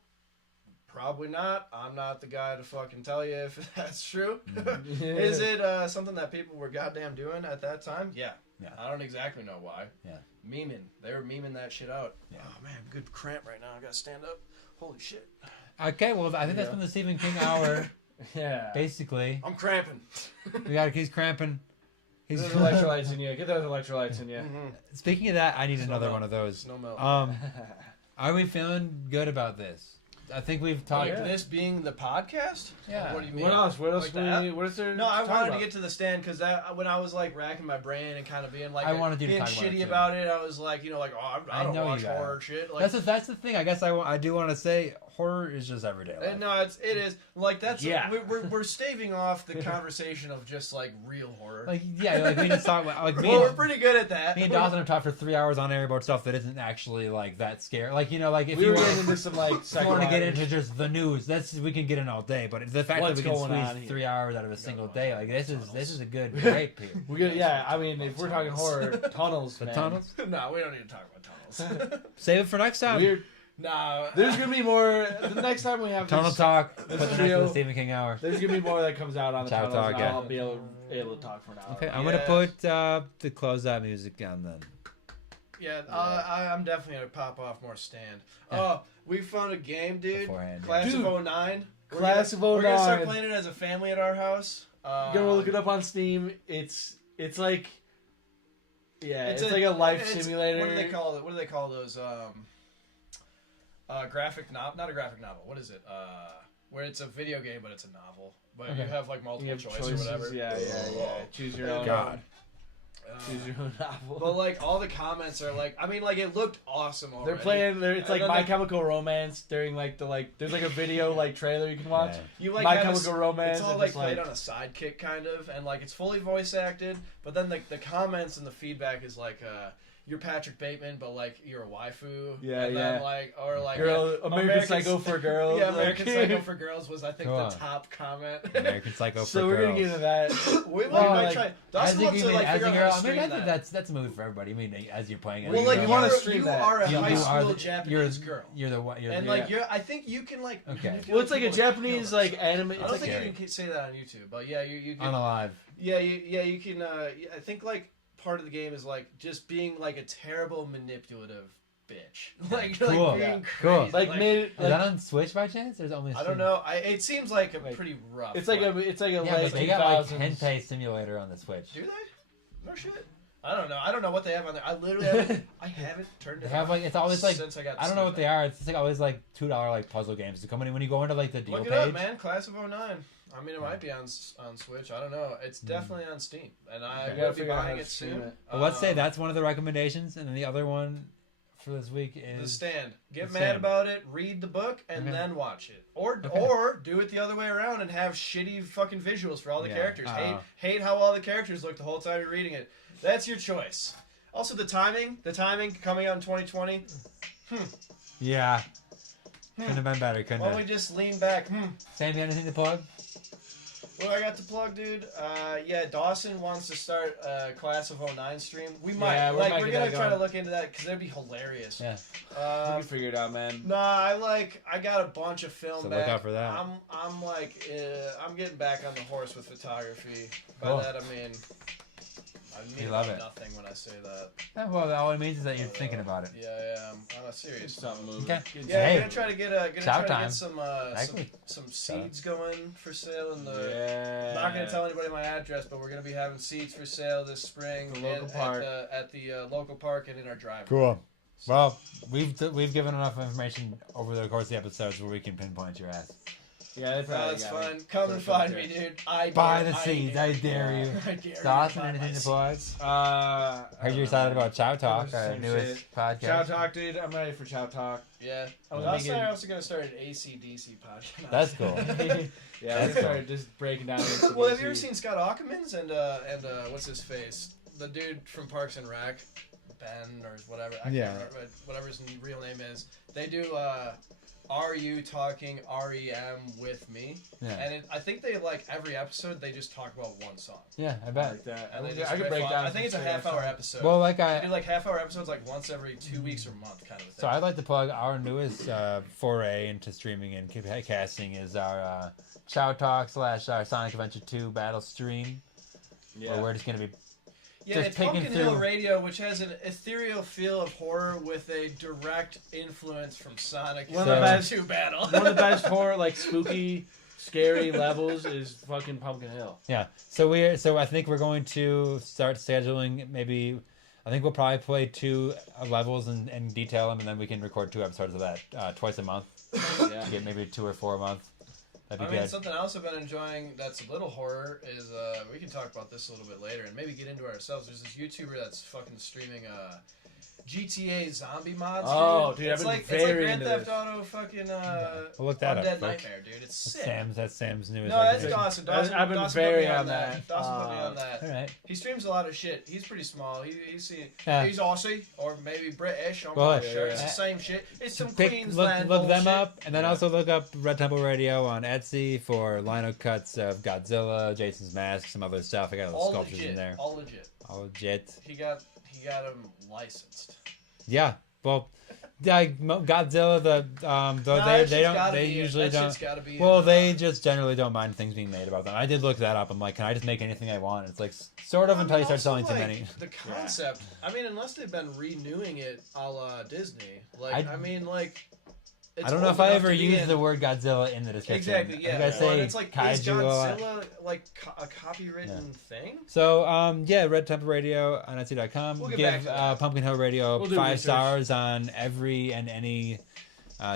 Probably not. I'm not the guy to fucking tell you if that's true. Is it something that people were goddamn doing at that time? Yeah. Yeah. I don't exactly know why. Yeah. Memeing. They were memeing that shit out. Yeah. Oh man, good cramp right now. I gotta stand up. Holy shit. Okay, well, I think that's been the Stephen King hour, Yeah. basically. I'm cramping. He's cramping. Get those electrolytes in you. Get those electrolytes in you. Speaking of that, I need another milk. one of those. Snow melt. Are we feeling good about this? I think we've talked. Like this being the podcast? Yeah. What do you mean? What else? What else? Like that? What is there? No, I to talk wanted about? to get to the stand because when I was like racking my brain and kind of being like, I wanted you to being talk about it, shitty too. about it, I was like, oh, I I don't know watch you got horror it. shit. Like, That's the thing. I guess I do want to say horror is just everyday life. no, it is like that's Yeah. we're staving off the conversation of just like real horror. Like like we just talk about like me. well, we're and, pretty good at that. me and Dawson have talked for 3 hours on air about stuff that isn't actually like that scary. Like like if We you were want, getting into some like. if you want to get into just the news, we can get in all day. But the fact What's that we can going on squeeze here? 3 hours out of a single day, like this is a good break here. We get, yeah, I mean, if we're talking horror, tunnels, The man. tunnels. No, we don't need to talk about tunnels. Save it for next time. Weird. no, There's gonna be more. The next time we have Tunnel this, talk. Put this the next to trio- the Stephen King hour. there's gonna be more that comes out on the Ciao tunnels. talk, and yeah. I'll be able to talk for an hour. Okay, I'm Yes. gonna put the closeout music down then. yeah, I'm definitely gonna pop off more stand. Yeah. Oh, we found a game, dude. Beforehand, yeah. Class Dude. of 09. Class of 09. We're gonna start playing it as a family at our house. Go look it up on Steam. It's like, yeah, it's like a life simulator. What do they call it? What do they call those? Graphic novel? Not a graphic novel. What is it? Where it's a video game, but it's a novel. But you have like multiple choice or whatever. Yeah. Choose your own. God. Choose your own novel. But like all the comments are like, I mean, like it looked awesome already. They're playing. It's like My Chemical Romance during like there's like a video like trailer you can watch. Yeah. You like My have Chemical Romance. It's all like played on a sidekick kind of, and like it's fully voice acted. But then the comments and the feedback is like, you're Patrick Bateman, but like you're a waifu. Yeah, and then, like girl, American Psycho for girls. Yeah, American Psycho for girls was I think the top comment. American Psycho for So we're gonna get into that. We might try. As Dawson wants to like figure out how to I stream mean, I think that. that's a movie for everybody. I mean, as you're playing it, Well, like you wanna you stream that. are a You high are school the- Japanese girl. You're the one. And like I think you can like. Okay. manipulate Well, it's like a people to Japanese feel this. like anime. I It's don't like think you can say that on YouTube, but yeah, you can. unalive. Yeah, you can. I think like part of the game is like just being like a terrible manipulative bitch, like Cool. being Yeah. crazy. Cool. like mid. Is that on Switch by chance? There's only. I don't know. It seems like a Like, pretty rough. It's like a Yeah, late but they got like 2000s. hentai simulator on the Switch. Do they? No shit. I don't know what they have on there. I literally haven't turned They it have on like it's always like since I got. I don't know what they are. It's just like always like $2 like puzzle games to come in when you go into like the deal Look it page. up, man. Class of 09. I mean, it might be on Switch. I don't know. It's definitely on Steam, and I You will gotta be figure out how buying to it stream soon. it. But let's say that's one of the recommendations, and then the other one for this week The is Stand. Get The mad Stand. about it, read the book, and Okay. then watch it. Or Okay. or do it the other way around and have shitty fucking visuals for all the Yeah. characters. Hate how all the characters look the whole time you're reading it. That's your choice. Also, the timing coming out in 2020. yeah. Couldn't have been better, couldn't Why don't we it? just lean back? Sam, you got anything to plug? What do I got to plug, dude? Yeah, Dawson wants to start a Class of 09 stream. We might. Yeah, we like, might we're get gonna that try to going. look into that because that'd be hilarious. Yeah. You can figure it out, man. Nah, I got a bunch of film So back. look out for that. I'm getting back on the horse with photography. By Cool. that I mean You love it. nothing when I say that. Yeah, well, all it means is that you're thinking about it. Yeah, I'm a serious. Something moving. Okay. Yeah, Hey. gonna try to get Shout time. some Exactly. some seeds going for sale in the. Yeah. I'm not gonna tell anybody my address, but we're gonna be having seeds for sale this spring The local at park. at the local park and in our driveway. Cool. Well, we've given enough information over the course of the episodes where we can pinpoint your ass. Yeah, they probably That's got it. fine. Come and find me, Perfect. dude. I Buy dare- the seeds, I dare you. I dare you to Dawson, buy anything my to seeds. plug? Heard you're excited about Chow Talk, our Same newest shit. podcast. Chow Talk, dude. I'm ready for Chow Talk. Yeah. I'm Dawson and I making- are also going to start an AC/DC podcast. That's cool. Yeah, we started just breaking down. Well, have you ever seen Scott Ackermans and what's his face? The dude from Parks and Rec, Ben or whatever. I can't Yeah. remember whatever his real name is. They do Are You Talking REM with Me? Yeah. And I think they like every episode they just talk about one song. Yeah, I I bet. like that. And they I just could riff break on- down. I think it's a some half-hour straight up episode. Well, like They do like half-hour episodes like once every 2 weeks or a month kind of a thing. So I'd like to plug our newest foray into streaming and casting is our Chow Talk / our Sonic Adventure 2 battle stream. Yeah. Where we're just going to be Yeah, just it's picking Pumpkin Hill through- Radio, which has an ethereal feel of horror with a direct influence from Sonic One of the Adventure best- 2 Battle. One of the best horror, like spooky, scary levels is fucking Pumpkin Hill. Yeah. So I think we're going to start scheduling maybe I think we'll probably play 2 levels and detail them and then we can record 2 episodes of that twice a month. Yeah. To get maybe 2 or 4 a month. I That'd be mean, good. something else I've been enjoying that's a little horror is we can talk about this a little bit later and maybe get into it ourselves. There's this YouTuber that's fucking streaming GTA zombie mods. Oh, dude, I've it's been like it's very like Grand into Theft this. Auto fucking We'll look that up, Undead folks. Nightmare, dude. It's sick. That's Sam's newest No, that's recommendation. Dawson. I've been Dawson very put me on that. Dawson put me on that. All right. He streams a lot of shit. He's pretty small. He's Yeah. he's Aussie or maybe British. I'm Well, not sure. It's yeah. the same shit. It's some Look Queensland them bullshit. up, and then also look up Red Temple Radio on Etsy for lino cuts of Godzilla, Jason's mask, some other stuff. I got all the All sculptures legit. in there. All legit. All legit. He got him licensed. Yeah. Well, like Godzilla, they usually don't. Gotta be Well, they just generally don't mind things being made about them. I did look that up. I'm like, can I just make anything I want? It's like sort of until you start selling too many. The concept. I mean, unless they've been renewing it a la Disney. Like, I- I mean, like, it's I don't know old if I enough ever to be used in- the word Godzilla in the description. Exactly, yeah. I'm gonna Well, say and it's like, is kaiju a lot. Godzilla like a copywritten thing? So, yeah, Red Temple Radio on Etsy.com. We'll get back Give to that. Pumpkin Hill Radio We'll do 5 research. stars on every and any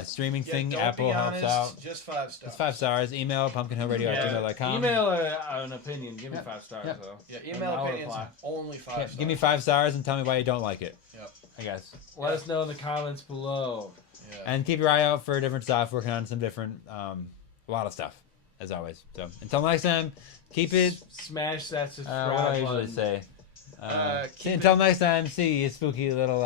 streaming thing. don't Apple be helps honest, out. Just 5 stars. It's 5 stars. Email pumpkinhillradio@gmail.com. Email an opinion. Give me Yeah. 5 stars Yeah. though. Yeah, And email I'll opinions reply. only 5 Yeah, stars. give me 5 stars and tell me why you don't like it. Yep. I guess. Let us know in the comments below. Yeah. And keep your eye out for different stuff. Working on some different, a lot of stuff, as always. So until next time, keep it. Smash that subscribe What do I usually button. say? Keep Until it- next time, see you spooky little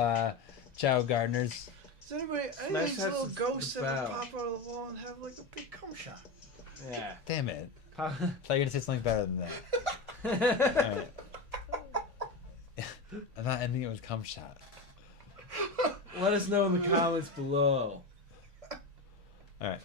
chow gardeners. Does anybody, Smash anybody's that little ghosts ever bell. pop out of the wall and have like a big cum shot? Yeah. Damn it! Pa- I thought you were gonna say something better than that. Alright. I'm not ending it with cum shot. Let us know in the comments below. All right.